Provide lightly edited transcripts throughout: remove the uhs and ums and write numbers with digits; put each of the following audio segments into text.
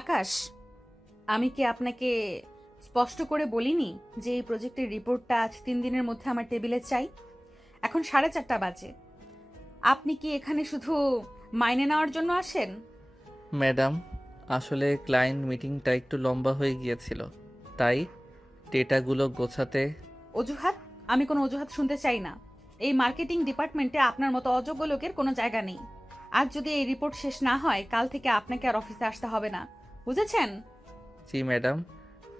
আকাশ, আমি কি আপনাকে স্পষ্ট করে বলিনি যে এই প্রজেক্টের রিপোর্টটা আজ 3 দিনের মধ্যে আমার টেবিলে চাই? এখন 4:30 বাজে। আপনি কি এখানে শুধু মাইনে নেওয়ার জন্য আসেন? ম্যাডাম, আসলে ক্লায়েন্ট মিটিংটা একটু লম্বা হয়ে গিয়েছিল, তাই ডেটাগুলো গোছাতে। অজুহাত? আমি কোনো অজুহাত শুনতে চাই না। এই মার্কেটিং ডিপার্টমেন্টে আপনার মতো অযোগ্য লোকের কোনো জায়গা নেই। আজ যদি এই রিপোর্ট শেষ না হয়, কাল থেকে আপনাকে আর অফিসে আসতে হবে না, বুঝেছেন? জি ম্যাডাম,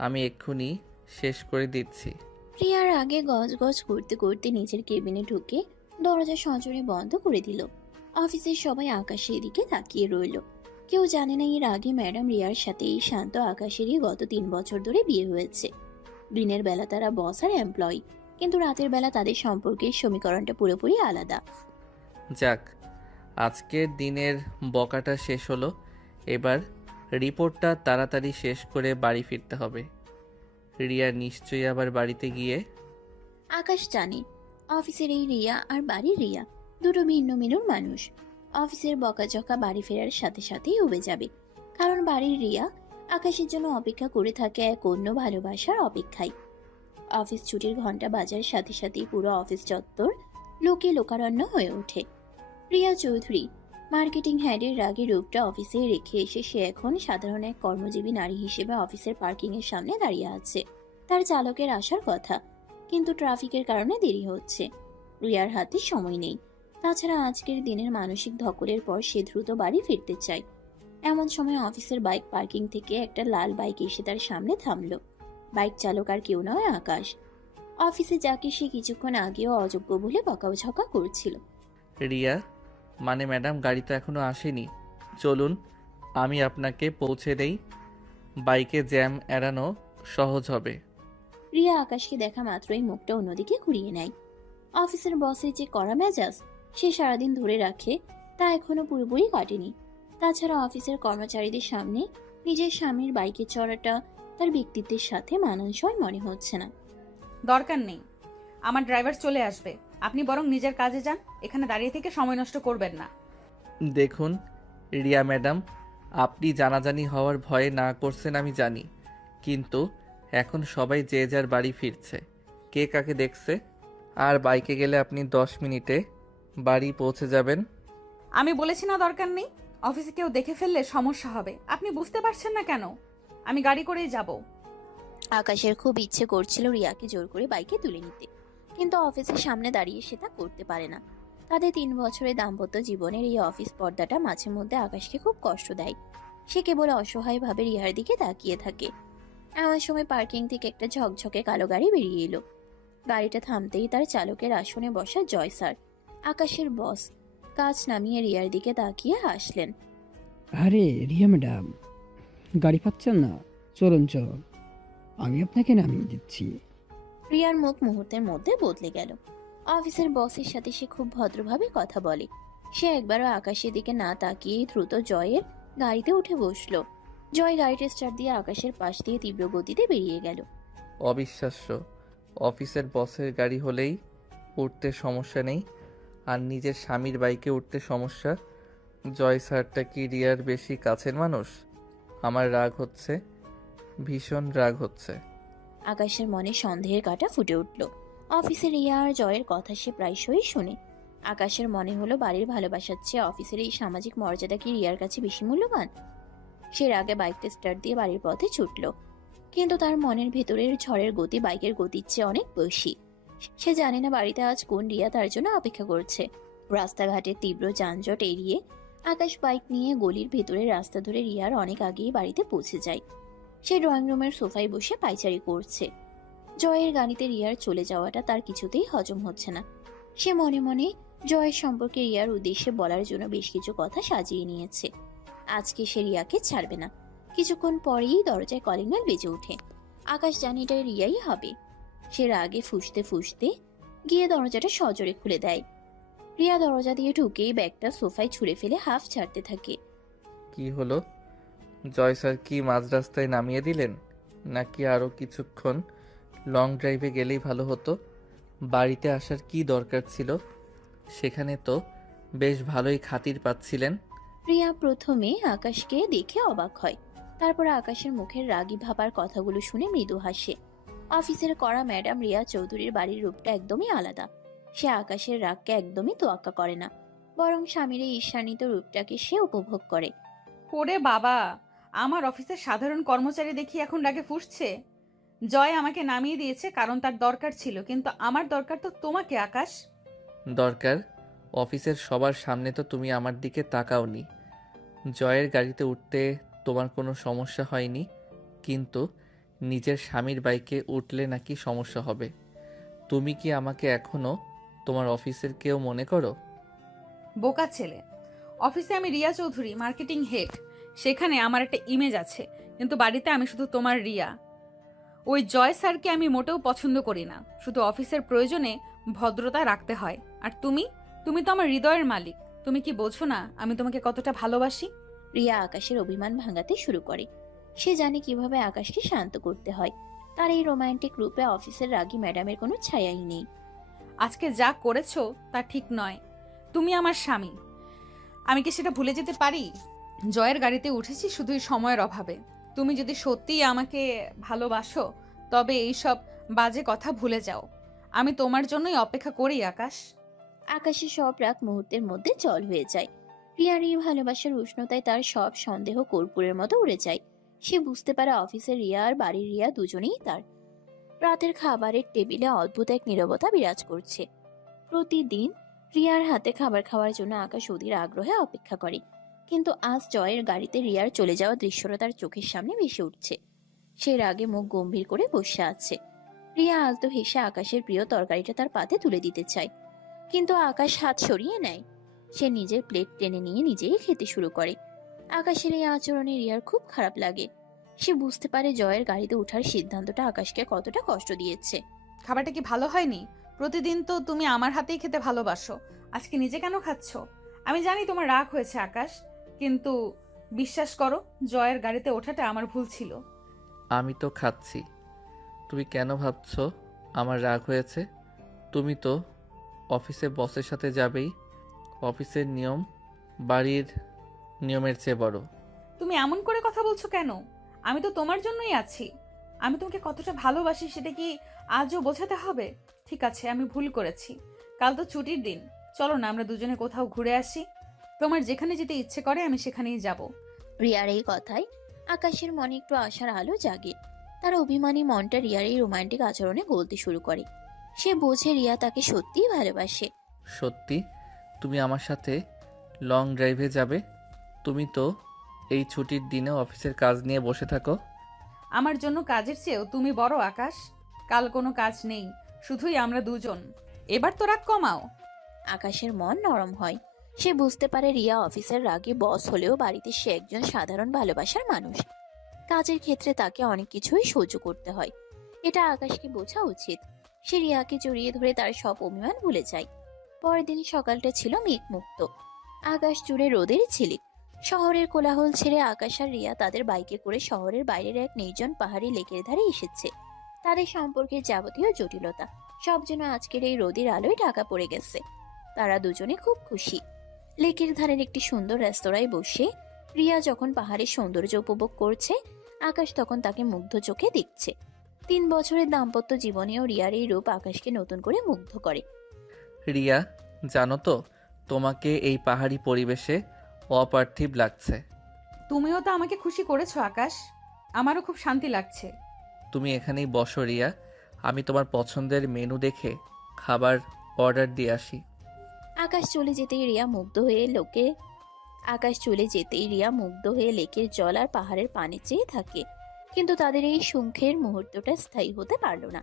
আমি এক্ষুনি শেষ করে দিচ্ছি। প্রিয়ার আগে গজগজ করতে করতে নিজের কেবিনে ঢুকে দরজা সজোরে বন্ধ করে দিল। অফিসের সবাই আকাশের দিকে তাকিয়ে রইল। কেউ জানে না এর আগে ম্যাডাম রিয়ার সাথে এই শান্ত আকাশেরই গত 3 বছর ধরে বিয়ে হয়েছে। দিনের বেলা তারা বস আর এমপ্লয়ি, কিন্তু রাতের বেলা তাদের সম্পর্কের সমীকরণটা পুরোপুরি আলাদা। যাক, আজকের দিনের বকাটা শেষ হলো। এবার রিপোর্টটা তাড়াতাড়ি শেষ করে বাড়ি ফিরতে হবে। রিয়া নিশ্চয়ই আবার বাড়িতে গিয়ে। আকাশ জানে অফিসের এই রিয়া আর বাড়ির রিয়া দুটো ভিন্ন ভিন্ন মানুষ। অফিসের বকাঝকা বাড়ি ফেরার সাথে সাথেই উবে যাবে, কারণ বাড়ির রিয়া আকাশের জন্য অপেক্ষা করে থাকে এক অন্য ভালোবাসার অপেক্ষায়। অফিস ছুটির ঘন্টা বাজার সাথে সাথেই পুরো অফিস চত্বর লোকে লোকারণ্য হয়ে ওঠে। রিয়া চৌধুরী মার্কেটিং হেডের রাগী রূপটা অফিসে রেখে এসে সে এখন সাধারণ এক কর্মজীবী নারী হিসেবে অফিসের পার্কিং এর সামনে দাঁড়িয়ে আছে। তার চালকের আসার কথা, কিন্তু ট্রাফিকের কারণে দেরি হচ্ছে। রিয়ার হাতে সময় নেই। তাছাড়া আজকের দিনের মানসিক ধকলের পর সে দ্রুত বাড়ি ফিরতে চায়। এমন সময় অফিসের বাইক পার্কিং থেকে একটা লাল বাইক এসে তার সামনে থামলো। বাইক চালক আর কেউ নয়, আকাশ। অফিসে যাকে সে কিছুক্ষণ আগেও অযোগ্য বলে বকাঝকা করছিল। রিয়া, মানে ম্যাডাম, গাড়ি তো এখনো আসেনি। চলুন আমি আপনাকে পৌঁছে দেই, বাইকে জ্যাম এড়ানো সহজ হবে। রিয়া আকাশকে দেখা মাত্রই মুখটা অন্যদিকে ঘুরিয়ে নেয়। অফিসের বসের যে কড়া মেজাজ সে সারাদিন ধরে রাখে, তা এখনো পুরোপুরি কাটেনি। তাছাড়া অফিসের কর্মচারীদের সামনে নিজের স্বামীর বাইকে চড়াটা তার ব্যক্তিত্বের সাথে মানানসই মনে হচ্ছে না। দরকার নেই, আমার ড্রাইভার চলে আসবে। আপনি বরং নিজের কাজে যান, এখানে দাঁড়িয়ে থেকে সময় নষ্ট করবেন না। দেখুন রিয়া ম্যাডাম, আপনি জানাজানি হওয়ার ভয়ে না করছেন আমি জানি, কিন্তু এখন সবাই যে যার বাড়ি ফিরছে, কে কাকে দেখছে। আর বাইকে গেলে আপনি 10 মিনিটে বাড়ি পৌঁছে যাবেন। আমি বলেছি না দরকার নেই। অফিসে কেউ দেখে ফেললে সমস্যা হবে। আপনি বুঝতে পারছেন না কেন? আমি গাড়ি করেই যাব। আকাশের খুব ইচ্ছে করছিল রিয়াকে জোর করে বাইকে তুলে নিতে, কিন্তু অফিসের সামনে দাঁড়িয়ে সে তা করতে পারে না। তাদের 3 বছরের দাম্পত্য জীবনের এই অফিস পর্দাটা মাঝে মধ্যে আকাশকে খুব কষ্ট দেয়। সে কেবল অসহায়ভাবে রিয়ার দিকে তাকিয়ে থাকে। এমন সময় পার্কিং থেকে একটা ঝকঝকে কালো গাড়ি বেরিয়ে এলো। গাড়িটা থামতেই তার চালকের আসনে বসা জয় স্যার, আকাশের বস, কাজ নামিয়ে রিয়ার দিকে তাকিয়ে হাসলেন। আরে রিয়া ম্যাডাম, গাড়ি পাচ্ছেন না? চলুন চলুন, আমি আপনাকে নামিয়ে দিচ্ছি। রিয়ার মুখ মুহূর্তের মধ্যে বদলে গেল। অফিসের বসের সাথে সে খুব ভদ্রভাবে কথা বলে। সে একবারও আকাশের দিকে না তাকিয়ে দ্রুত জয়ের গাড়িতে উঠে বসলো। জয় গাড়িটা স্টার্ট দিয়ে আকাশের পাশ দিয়ে তীব্র গতিতে বেরিয়ে গেল। অবিশ্বাস্য, অফিসের বসের গাড়ি হলেই উঠতে সমস্যা নেই, আর নিজের স্বামীর বাইকে উঠতে সমস্যা। জয় স্যারটা কি রিয়ার বেশি কাছের মানুষ? আমার রাগ হচ্ছে, ভীষণ রাগ হচ্ছে। আকাশের মনে সন্দেহের কাঁটা ফুটে উঠল। অফিসে রিয়া আর জয়ের কথা সে প্রায়শই শুনে। আকাশের মনে হলো বাড়ির ভালোবাসার চেয়ে অফিসের এই সামাজিক মর্যাদা কি রিয়ার কাছে বেশি মূল্যবান। সে রাগে বাইকটা স্টার্ট দিয়ে বাড়ির পথে ছুটল, কিন্তু তার মনের ভেতরের ঝড়ের গতি বাইকের গতির চেয়ে অনেক বেশি। সে জানে না বাড়িতে আজ কোন রিয়া তার জন্য অপেক্ষা করছে। রাস্তাঘাটের তীব্র যানজট এড়িয়ে আকাশ বাইক নিয়ে গলির ভেতরের রাস্তা ধরে রিয়ার অনেক আগেই বাড়িতে পৌঁছে যায়। সে ড্রয়িং রুমের সোফায় বসে পায়চারি করছে। জয়ের গাড়িতে রিয়ার চলে যাওয়াটা তার কিছুতেই হজম হচ্ছে না। সে মনে মনে জয়ের সম্পর্কে রিয়ার উদ্দেশ্যে বলার জন্য বেশ কিছু কথা সাজিয়ে নিয়েছে। আজকে সে রিয়াকে ছাড়বে না। কিছুক্ষণ পরেই দরজায় কলিং বেল বেজে ওঠে। আকাশ জানে এটা রিয়াই হবে। সে রাগে ফুঁসতে ফুঁসতে গিয়ে দরজাটা সজোরে খুলে দেয়। রিয়া দরজা দিয়ে ঢুকেই ব্যাগটা সোফায় ছুঁড়ে ফেলে হাফ ছাড়তে থাকে। কি হলো? জয় স্যার কি মাঝ রাস্তায় নামিয়ে দিলেন? নাকি আরও কিছুক্ষণ লং ড্রাইভে গেলেই ভালো হতো? বাড়িতে আসার কি দরকার ছিল? সেখানে তো বেশ ভালোই খাতির পাচ্ছিলেন। রিয়া প্রথমে আকাশকে দেখে অবাক হয়, তারপর আকাশের মুখের রাগী ভাবার কথাগুলো শুনে মৃদু হাসে। অফিসের কড়া ম্যাডাম রিয়া চৌধুরীর বাড়ির রূপটা একদমই আলাদা। সে আকাশের রাগকে একদমই তোয়াক্কা করে না, বরং স্বামীর এই ঈর্ষান্বিত রূপটাকে সে উপভোগ করে। ওরে বাবা, আমার অফিসের সাধারণ কর্মচারী দেখি এখন রাগে ফুঁসছে। জয় আমাকে নামিয়ে দিয়েছে কারণ তার দরকার ছিল, কিন্তু আমার দরকার তো তোমাকে আকাশ। দরকার? অফিসের সবার সামনে তো তুমি আমার দিকে তাকাওনি। জয়ের গাড়িতে উঠতে তোমার কোনো সমস্যা হয়নি, কিন্তু নিজের স্বামীর বাইকে উঠলে নাকি সমস্যা হবে। তুমি কি আমাকে এখনো তোমার অফিসের কেউ মনে করো? বোকা ছেলে। অফিসে আমি রিয়া চৌধুরী, মার্কেটিং হেড। সেখানে আমার একটা ইমেজ আছে, কিন্তু বাড়িতে আমি শুধু তোমার রিয়া। ওই জয় স্যারকে আমি মোটেও পছন্দ করি না। শুধু অফিসের প্রয়োজনে ভদ্রতা রাখতে হয়। আর তুমি তুমি তো আমার হৃদয়ের মালিক। তুমি কি বোঝো না আমি তোমাকে কতটা ভালোবাসি? রিয়া আকাশের অভিমান ভাঙাতে শুরু করে। সে জানে কিভাবে আকাশকে শান্ত করতে হয়। তার এই রোমান্টিক রূপে অফিসের রাগী ম্যাডামের কোনো ছায়াই নেই। আজকে যা করেছো তা ঠিক নয়। তুমি আমার স্বামী, আমি কি সেটা ভুলে যেতে পারি? জয়ের গাড়িতে উঠেছি শুধুই সময়ের অভাবে। তুমি যদি সত্যিই আমাকে ভালোবাসো তবে এইসব বাজে কথা ভুলে যাও। আমি তোমার জন্যই অপেক্ষা করি আকাশ। আকাশের সব রাগ মুহূর্তের মধ্যে জল হয়ে যায়। রিয়ার এই ভালোবাসার উষ্ণতায় তার সব সন্দেহ কর্পূরের মতো উড়ে যায়। সে বুঝতে পারে অফিসের রিয়া আর বাড়ির রিয়া দুজনেই তার। রাতের খাবারের টেবিলে অদ্ভুত এক নীরবতা বিরাজ করছে। প্রতিদিন রিয়ার হাতে খাবার খাওয়ার জন্য আকাশ অধীর আগ্রহে অপেক্ষা করে, কিন্তু আজ জয়ের গাড়িতে রিয়ার চলে যাওয়া দৃশ্যটা তার চোখের সামনে ভেসে উঠছে। সে রাগে মুখ গম্ভীর করে বসে আছে। রিয়া আলতো হেসে আকাশের প্রিয় তরকারিটা তার পাতে তুলে দিতে চায়, কিন্তু আকাশ হাত সরিয়ে নেয়। সে নিজের প্লেট টেনে নিয়ে নিজেই খেতে শুরু করে। আকাশের এই আচরণে রিয়ার খুব খারাপ লাগে। সে বুঝতে পারে জয়ের গাড়িতে ওঠার সিদ্ধান্তটা আকাশকে কতটা কষ্ট দিয়েছে। খাবারটা কি ভালো হয়নি? প্রতিদিন তো তুমি আমার হাতেই খেতে ভালোবাসো, আজকে নিজে কেন খাচ্ছ? আমি জানি তোমার রাগ হয়েছে আকাশ, কিন্তু বিশ্বাস করো, জয়ের গাড়িতে ওঠাটা আমার ভুল ছিল। আমি তো খাচ্ছি। তুমি কেন ভাবছো আমার রাগ হয়েছে? তুমি তো অফিসে বসের সাথে যাবেই। অফিসের নিয়ম বাড়ির নিয়মের চেয়ে বড়। তুমি এমন করে কথা বলছো কেন? আমি তো তোমার জন্যই আছি। আমি তোমাকে কতটা ভালোবাসি সেটা কি আজও বোঝাতে হবে? ঠিক আছে, আমি ভুল করেছি। কাল তো ছুটির দিন, চলো না আমরা দুজনে কোথাও ঘুরে আসি। তোমার যেখানে যেতে ইচ্ছে করে আমি সেখানেই যাব। রিয়ার এই কথায় আকাশের মনে একটু আশার আলো জাগে। তার অভিমানী মনটা রিয়ার এই রোমান্টিক আচরণে গলতে শুরু করে। সে বোঝে রিয়া তাকে সত্যিই ভালোবাসে। সত্যি? তুমি আমার সাথে লং ড্রাইভে যাবে? তুমি তো এই ছুটির দিনে অফিসের কাজ নিয়ে বসে থাকো। আমার জন্য কাজের চেয়েও তুমি বড় আকাশ। কাল কোনো কাজ নেই, শুধুই আমরা দুজন। এবার তো রাগ কমাও। আকাশের মন নরম হয়। সে বুঝতে পারে রিয়া অফিসের রাগে বস হলেও বাড়িতে সে একজন সাধারণ ভালোবাসার মানুষ। কাজের ক্ষেত্রে তাকে অনেক কিছুই সহ্য করতে হয়। এটা আকাশকে বোঝা উচিত। সে রিয়াকে জড়িয়ে ধরে তার সব অভিমান ভুলে যায়। পরের দিন সকালটা ছিল মেঘমুক্ত। আকাশ জুড়ে রোদের ঝিলিক। শহরের কোলাহল ছেড়ে আকাশ আর রিয়া তাদের বাইকে করে শহরের বাইরের এক নির্জন পাহাড়ি লেকের ধারে এসেছে। তাদের সম্পর্কের যাবতীয় জটিলতা সব যেন আজকের এই রোদের আলোয় ঢাকা পড়ে গেছে। তারা দুজনে খুব খুশি। লেকের ধারের একটি সুন্দর রেস্তোরাঁয় বসে রিয়া যখন পাহাড়ের সৌন্দর্য উপভোগ করছে, আকাশ তখন তাকে মুগ্ধ চোখে দেখছে। 3 বছরের দাম্পত্য জীবনেও রিয়ার এই রূপ আকাশকে নতুন করে মুগ্ধ করে। রিয়া, জানো তো তোমাকে এই পাহাড়ি পরিবেশে অপার্থিব লাগছে। তুমিও তো আমাকে খুশি করেছো আকাশ, আমারও খুব শান্তি লাগছে। তুমি এখানেই বসো রিয়া, আমি তোমার পছন্দের মেনু দেখে খাবার অর্ডার দিয়ে আসি। আকাশ চলে যেতেই রিয়া মুগ্ধ হয়ে লেকের জল আর পাহাড়ের পানি চেয়ে থাকে। কিন্তু তাদের এই সুখের মুহূর্তটা স্থায়ী হতে পারল না।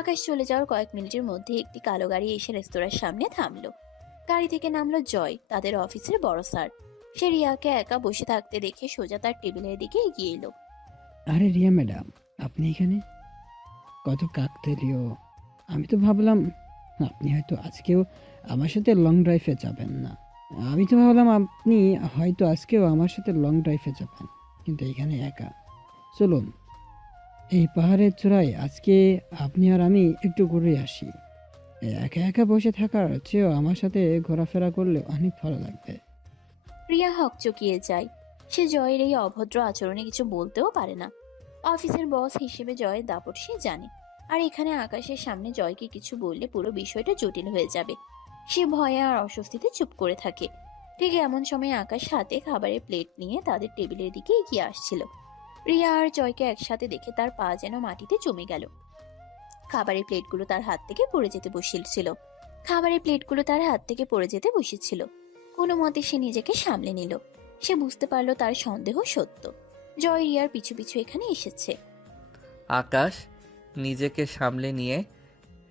আকাশ চলে যাওয়ার কয়েক মিনিটের মধ্যে একটি কালো গাড়ি এসে রেস্তোরাঁর সামনে থামলো। গাড়ি থেকে নামলো জয়, তাদের অফিসের বড় স্যার। সে রিয়াকে একা বসে থাকতে দেখে সোজা তার টেবিলের দিকে এগিয়ে এলো। আরে রিয়া ম্যাডাম, আপনি এখানে? কত কাকতালীয়! আমি তো ভাবলাম আপনি হয়তো আজকেও আমার সাথে লং ড্রাইভে যাবেন না। আমি তো ভাবলাম আপনি হয়তো আজকেও আমার সাথে লং ড্রাইভে যাবেন, কিন্তু এখানে একা। চলুন, এই পাহাড়ের চূড়ায় আজকে আপনি আর আমি একটু ঘুরে আসি। একা একা বসে থাকার চেয়েও আমার সাথে ঘোরাফেরা করলে অনেক ভালো লাগবে। রিয়া হকচকিয়ে যায়। সে জয়ের এই অভদ্র আচরণে কিছু বলতেও পারে না। অফিসের বস হিসেবে জয়ের দাপট সে জানে। আর এখানে আকাশের সামনে জয়কে কিছু বললে পুরো বিষয়টা জটিল হয়ে যাবে। সে ভয়ে আর অস্বস্তিতে চুপ করে থাকে। ঠিক এমন সময় আকাশ হাতে খাবারের প্লেট নিয়ে তাদের টেবিলের দিকে এগিয়ে আসছিল। রিয়া আর জয়কে একসাথে দেখে তার পা যেন মাটিতে জমে গেল। খাবারের প্লেটগুলো তার হাত থেকে পড়ে যেতে বসেছিল। কোনো মতে সে নিজেকে সামলে নিল। সে বুঝতে পারলো তার সন্দেহ সত্য। জয় রিয়ার পিছু পিছু এখানে এসেছে। আকাশ, নিজেকে সামলে নিয়ে,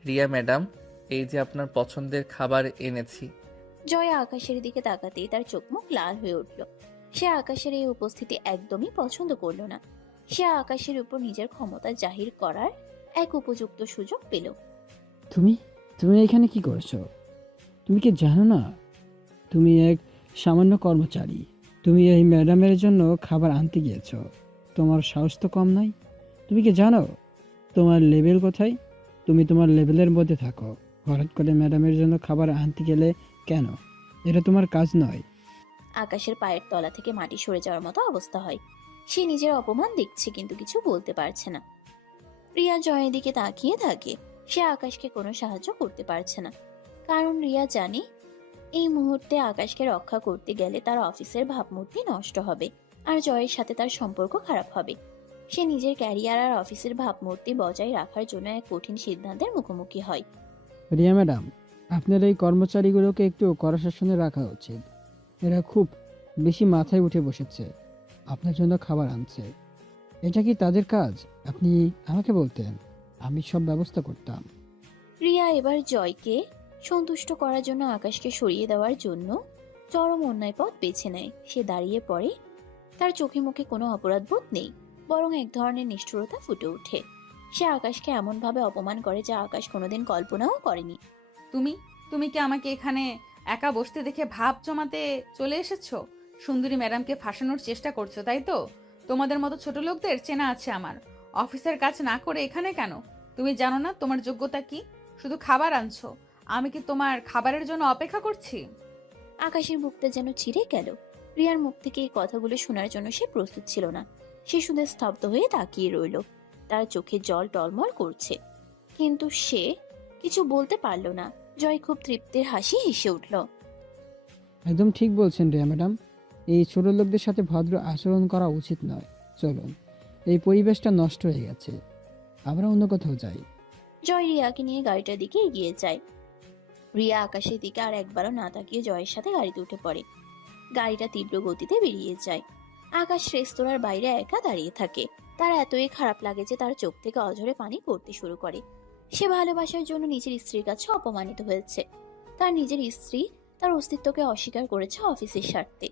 রিয়া ম্যাডাম, এই যে আপনার পছন্দের খাবার এনেছি। জয় আকাশের দিকে তাকাতেই তার চোখ মুখ লাল হয়ে উঠল। সে আকাশের এই উপস্থিতি একদমই পছন্দ করলো না। সে আকাশের উপর নিজের ক্ষমতা জাহির করার এক উপযুক্ত সুযোগ পেল। তুমি তুমি এখানে কি করছো? তুমি কি জানো না তুমি এক সামান্য কর্মচারী? তুমি এই ম্যাডামের জন্য খাবার আনতে গিয়েছো। তোমার সাহস তো কম নয়। তুমি কি জানো তোমার লেভেল কোথায়? তুমি তোমার লেভেলের মধ্যে থাকো। হঠাৎ করে ম্যাডামের জন্য খাবার আনতে গেলে কেন? এটা তোমার কাজ নয়। আকাশের পায়ের তলা থেকে মাটি সরে যাওয়ার মতো অবস্থা হয়। সে নিজের অপমান দেখছে কিন্তু কিছু বলতে পারছে না। রিয়া জয়ের দিকে তাকিয়ে থাকে। সে আকাশকে কোনো সাহায্য করতে পারছে না, কারণ রিয়া জানে এই মুহূর্তে আকাশকে রক্ষা করতে গেলে তার অফিসের ভাবমূর্তি নষ্ট হবে আর জয়ের সাথে তার সম্পর্ক খারাপ হবে। সে নিজের ক্যারিয়ার আর অফিসের ভাবমূর্তি বজায় রাখার জন্য এক কঠিন সিদ্ধান্তের মুখোমুখি হয়। রিয়া ম্যাডাম, আপনার এই কর্মচারীগুলোকে একটু কড়া শাসনে রাখা উচিত। এরা খুব বেশি মাথায় উঠে বসেছে। আপনার জন্য খাবার আনছে। এটা কি তাদের কাজ? আপনি আমাকে বলতেন, আমি সব ব্যবস্থা করতাম। রিয়া এবার জয়কে সন্তুষ্ট করার জন্য আকাশকে সরিয়ে দেওয়ার জন্য চরম অন্যায় পথ বেছে নেয়। সে দাঁড়িয়ে পড়ে। তার চোখে মুখে কোনো অপরাধবোধ নেই, বরং এক ধরনের নিষ্ঠুরতা ফুটে ওঠে। সে আকাশকে এমনভাবে অপমান করে যা আকাশ কোনোদিন কল্পনাও করেনি। তুমি তুমি কি আমাকে এখানে একা বসতে দেখে ভাব জমাতে চলে এসেছো? সুন্দরী ম্যাডামকে ফাঁসানোর চেষ্টা করছো, তাই তো? তোমাদের মতো ছোট লোকদের চেনা আছে আমার। অফিসের কাজ না করে এখানে কেন? তুমি জানো না তোমার যোগ্যতা কি? শুধু খাবার আনছো। আমি কি তোমার খাবারের জন্য অপেক্ষা করছি? আকাশের বুকটা যেন ছিঁড়ে গেল। রিয়ার মুখ থেকে এই কথাগুলো শোনার জন্য সে প্রস্তুত ছিল না। সে শুধু স্তব্ধ হয়ে তাকিয়ে রইল। তার চোখে জল টলমল করছে, কিন্তু সে কিছু বলতে পারল না। জয় খুব তৃপ্তির হাসি হেসে উঠল। একদম ঠিক বলছেন রিয়া ম্যাডাম। এই ছোট লোকদের সাথে ভদ্র আচরণ করা উচিত নয়। চলুন, এই পরিবেশটা নষ্ট হয়ে গেছে, আমরা অন্য কোথাও যাই। জয় রিয়াকে নিয়ে গাড়িটার দিকে এগিয়ে যায়। রিয়া আকাশের দিকে আর একবারও না তাকিয়ে জয়ের সাথে গাড়িতে উঠে পড়ে। গাড়িটা তীব্র গতিতে বেরিয়ে যায়। আকাশ রেস্তোরাঁর বাইরে একা দাঁড়িয়ে থাকে। তার এতই খারাপ লাগে যে তার চোখ থেকে অঝরে পানি পড়তে শুরু করে। সে ভালোবাসার জন্য নিজের স্ত্রীর কাছে অপমানিত হয়েছে। তার নিজের স্ত্রী তার অস্তিত্বকে অস্বীকার করেছে অফিসের স্বার্থে।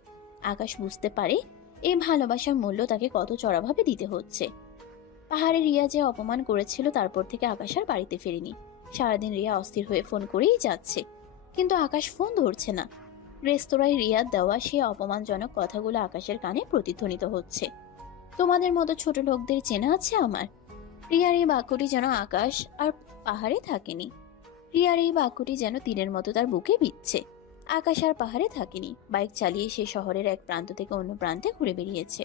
আকাশ বুঝতে পারে এই ভালোবাসার মূল্য তাকে কত চড়াভাবে দিতে হচ্ছে। পাহাড়ে রিয়া যে অপমান করেছিল তারপর থেকে আকাশ আর বাড়িতে ফেরেনি। সারাদিন রিয়া অস্থির হয়ে ফোন করেই যাচ্ছে, কিন্তু আকাশ ফোন ধরছে না। রেস্তোরাঁয় রিয়ার দেওয়া সেই অপমানজনক কথাগুলো আকাশের কানে প্রতিধ্বনিত হচ্ছে। তোমাদের মতো ছোট লোকদের চেনা আছে আমার। রিয়ার এই বাক্যটি যেন আকাশ আর পাহাড়ে থাকেনি। রিয়ার এই বাক্যটি যেন তীরের মতো তার বুকে বিচ্ছে। আকাশ আর পাহাড়ে থাকেনি। বাইক চালিয়ে সে শহরের এক প্রান্ত থেকে অন্য প্রান্তে ঘুরে বেরিয়েছে।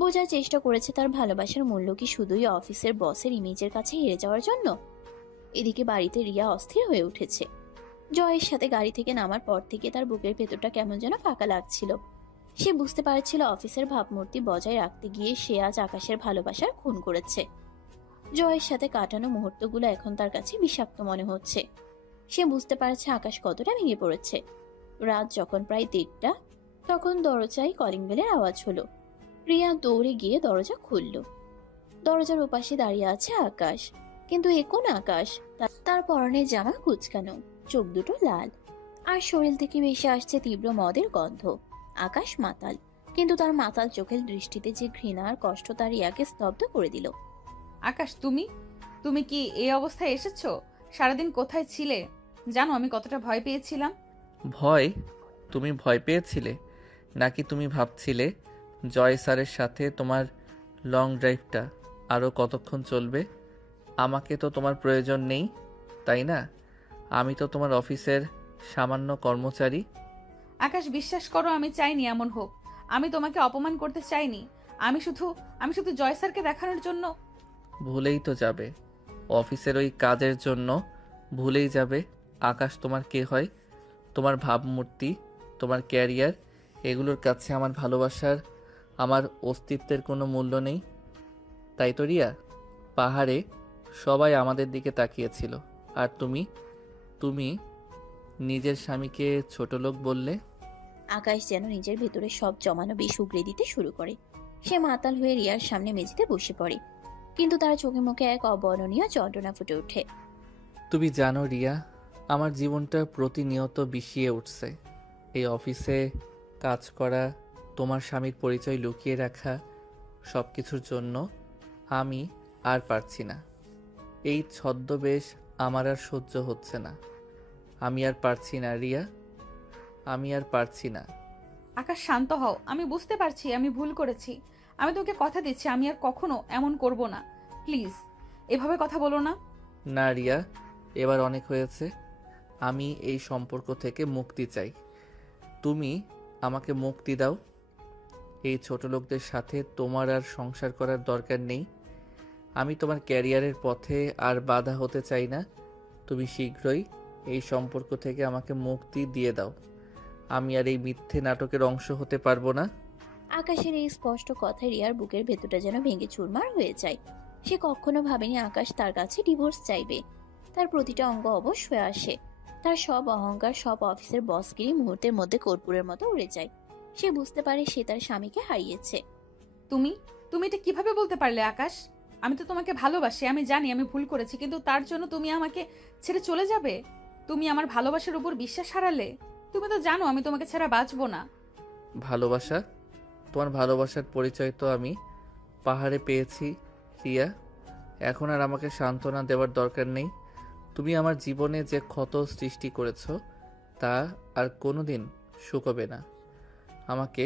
বোঝার চেষ্টা করেছে তার ভালোবাসার মূল্য কি শুধুই অফিসের বসের ইমেজের কাছে হেরে যাওয়ার জন্য। এদিকে বাড়িতে রিয়া অস্থির হয়ে উঠেছে। জয়ের সাথে গাড়ি থেকে নামার পর থেকে তার বুকের ভেতরটা কেমন যেন ফাঁকা লাগছিল। সে বুঝতে পারছিল অফিসের ভাবমূর্তি বজায় রাখতে গিয়ে সে আজ আকাশের ভালোবাসার খুন করেছে। জয়ের সাথে কাটানো মুহূর্তগুলো এখন তার কাছে বিষাক্ত মনে হচ্ছে। সে বুঝতে পারছে আকাশ কতটা ভেঙে পড়েছে। রাত যখন প্রায় 1:30, তখন দরজায় কলিং বেলের আওয়াজ হলো। রিয়া দৌড়ে গিয়ে দরজা খুলল। দরজার ওপাশে দাঁড়িয়ে আছে আকাশ, কিন্তু এ কোন আকাশ? তার পরনের জামা কুচকানো, চোখ দুটো লাল, আর শরীর থেকে ভেসে আসছে তীব্র মদের গন্ধ। আকাশ মাতাল, কিন্তু তার মাতাল চোখের দৃষ্টিতে যে ঘৃণা আর কষ্ট তার রিয়াকে স্তব্ধ করে দিল। আকাশ, তুমি তুমি কি এই অবস্থায় এসেছো? সারাদিন কোথায় ছিলে? জানো আমি কতটা ভয় পেয়েছিলাম। ভয়? তুমি ভয় পেয়েছিলে? নাকি তুমি ভাবছিলে জয় স্যারের সাথে তোমার লং ড্রাইভটা আরও কতক্ষণ চলবে? আমাকে তো তোমার প্রয়োজন নেই, তাই না? আমি তো তোমার অফিসের সামান্য কর্মচারী। আকাশ, বিশ্বাস করো আমি চাইনি এমন হোক। আমি তোমাকে অপমান করতে চাইনি। আমি শুধু জয় স্যারকে দেখানোর জন্য। ভুলেই তো যাবে, অফিসের ওই কাজের জন্য ভুলেই যাবে আকাশ তোমার কে হয়। তোমার ভাবমূর্তি, তোমার ক্যারিয়ার, এগুলোর কাছে আমার ভালোবাসার, আমার অস্তিত্বের কোনো মূল্য নেই। তাই তো রিয়া, পাহাড়ে সবাই আমাদের দিকে তাকিয়েছিল, আর তুমি তুমি নিজের স্বামীকে ছোট লোক বললে। আকাশ যেন নিজের ভেতরে সব জমানো বিষ উগড়ে দিতে শুরু করে। সে মাতাল হয়ে রিয়ার সামনে মেঝেতে বসে পড়ে, কিন্তু তার চোখে মুখে এক অবর্ণনীয় যন্ত্রণা ফুটে ওঠে। তুমি জানো রিয়া, আমার জীবনটা প্রতিনিয়ত বিষিয়ে উঠছে। এই অফিসে কাজ করা, তোমার স্বামীর পরিচয় লুকিয়ে রাখা, সব কিছুর জন্য আমি আর পারছি না। এই ছদ্মবেশ আমার আর সহ্য হচ্ছে না। আমি আর পারছি না রিয়া, আমি আর পারছি না। আকাশ, শান্ত হও। আমি বুঝতে পারছি আমি ভুল করেছি। আমি তোকে কথা দিচ্ছি আমি আর কখনো এমন করব না। প্লিজ এভাবে কথা বলো না। না রিয়া, এবার অনেক হয়েছে। আমি এই সম্পর্ক থেকে মুক্তি চাই। তুমি আমাকে মুক্তি দাও। এই ছোট লোকদের সাথে তোমার আর সংসার করার দরকার নেই। আমি তোমার ক্যারিয়ারের পথে আর বাধা হতে চাই না। তুমি শীঘ্রই এই সম্পর্ক থেকে আমাকে মুক্তি দিয়ে দাও। আমি আর এই মিথ্যে নাটকের অংশ হতে পারবো না। আকাশের এই স্পষ্ট কথায় রিয়ার বুকের ভেতরটা যেন ভেঙে চুরমার হয়ে যায়। সে কখনো ভাবেনি আকাশ তার কাছে ডিভোর্স চাইবে। তার প্রতিটা অঙ্গ অবশ হয়ে আসে। তার সব অহংকার, সব অফিসের বসগিরি মুহূর্তের মধ্যে কর্পূরের মতো উড়ে যায়। সে বুঝতে পারে সে তার স্বামীকে হারিয়েছে। তুমি তুমি এটা কিভাবে বলতে পারলে আকাশ? আমি তো তোমাকে ভালোবাসি, আমি জানি আমি ভুল করেছি, কিন্তু তার জন্য তুমি আমাকে ছেড়ে চলে যাবে? তুমি আমার ভালোবাসার উপর বিশ্বাস হারালে। তুমি তো জানো আমি তোমাকে ছাড়া বাঁচবো না। ভালোবাসা? তোমার ভালোবাসার পরিচয় তো আমি পাহাড়ে পেয়েছি রিয়া। এখন আর আমাকে সান্ত্বনা দেওয়ার দরকার নেই। তুমি আমার জীবনে যে ক্ষত সৃষ্টি করেছো তা আর কোনোদিন শুকোবে না। আমাকে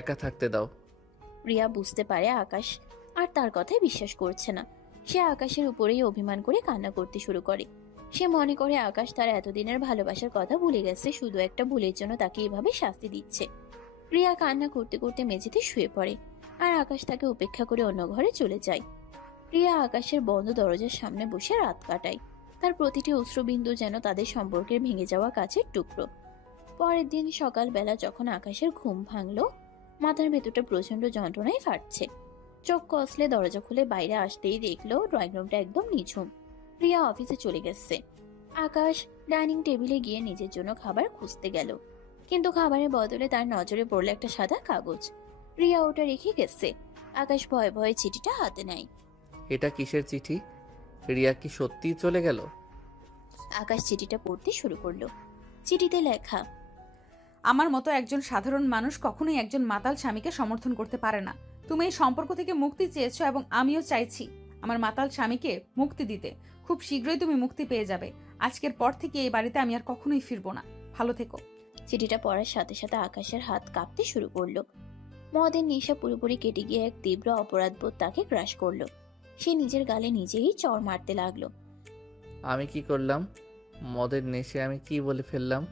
একা থাকতে দাও। রিয়া বুঝতে পারে আকাশ আর তার কথায় বিশ্বাস করছে না। সে আকাশের উপরেই অভিমান করে কান্না করতে শুরু করে। সে মনে করে আকাশ তার এতদিনের ভালোবাসার কথা ভুলে গেছে, শুধু একটা ভুলের জন্য তাকে এভাবে শাস্তি দিচ্ছে। রিয়া কান্না করতে করতে মেঝেতে শুয়ে পড়ে, আর আকাশ তাকে উপেক্ষা করে অন্য ঘরে চলে যায়। রিয়া আকাশের বন্ধ দরজার সামনে বসে রাত কাটায়। তার প্রতিটি অশ্রুবিন্দু যেন তাদের সম্পর্কের ভেঙে যাওয়া কাছের টুকরো। পরের দিন সকালবেলা যখন আকাশের ঘুম ভাঙলো, মাথার ভেতরটা প্রচন্ড যন্ত্রণায় ফাটছে। চোখ কসলে দরজা খুলে বাইরে আসতেই দেখলো ড্রয়িং রুমটা একদম নিঝুম। রিয়া অফিসে চলে গেছে। আকাশ ডাইনিং টেবিলে গিয়ে নিজের জন্য খাবার খুঁজতে গেল, কিন্তু খাবারের বদলে তার নজরে পড়লো একটা সাদা কাগজ। রিয়া ওটা রেখে গেছে। আকাশ ভয়ে ভয়ে চিঠিটা হাতে নেয়। এটা কিসের চিঠি? রিয়া কি সত্যিই চলে গেল? আকাশ চিঠিটা পড়তে শুরু করলো। চিঠিতে লেখা, আমার মতো একজন সাধারণ মানুষ কখনোই একজন মাতাল স্বামীকে সমর্থন করতে পারে না। তুমি এই সম্পর্ক থেকে মুক্তি চেয়েছো এবং আমিও চাইছি আমার মাতাল স্বামীকে মুক্তি দিতে। খুব শীঘ্রই তুমি মুক্তি পেয়ে যাবে। আজকের পর থেকে এই বাড়িতে আমি আর কখনোই ফিরবো না। ভালো থেকো। চিঠিটা পড়ার সাথে সাথে আকাশের হাত কাঁপতে শুরু করলো। মদের নেশা পুরোপুরি কেটে গিয়ে এক তীব্র অপরাধবোধ তাকে গ্রাস করলো। সে নিজের গালে নিজেই চড় মারতে লাগলো। আমি কি করলাম? মদের নেশে আমি কি বলে ফেললাম?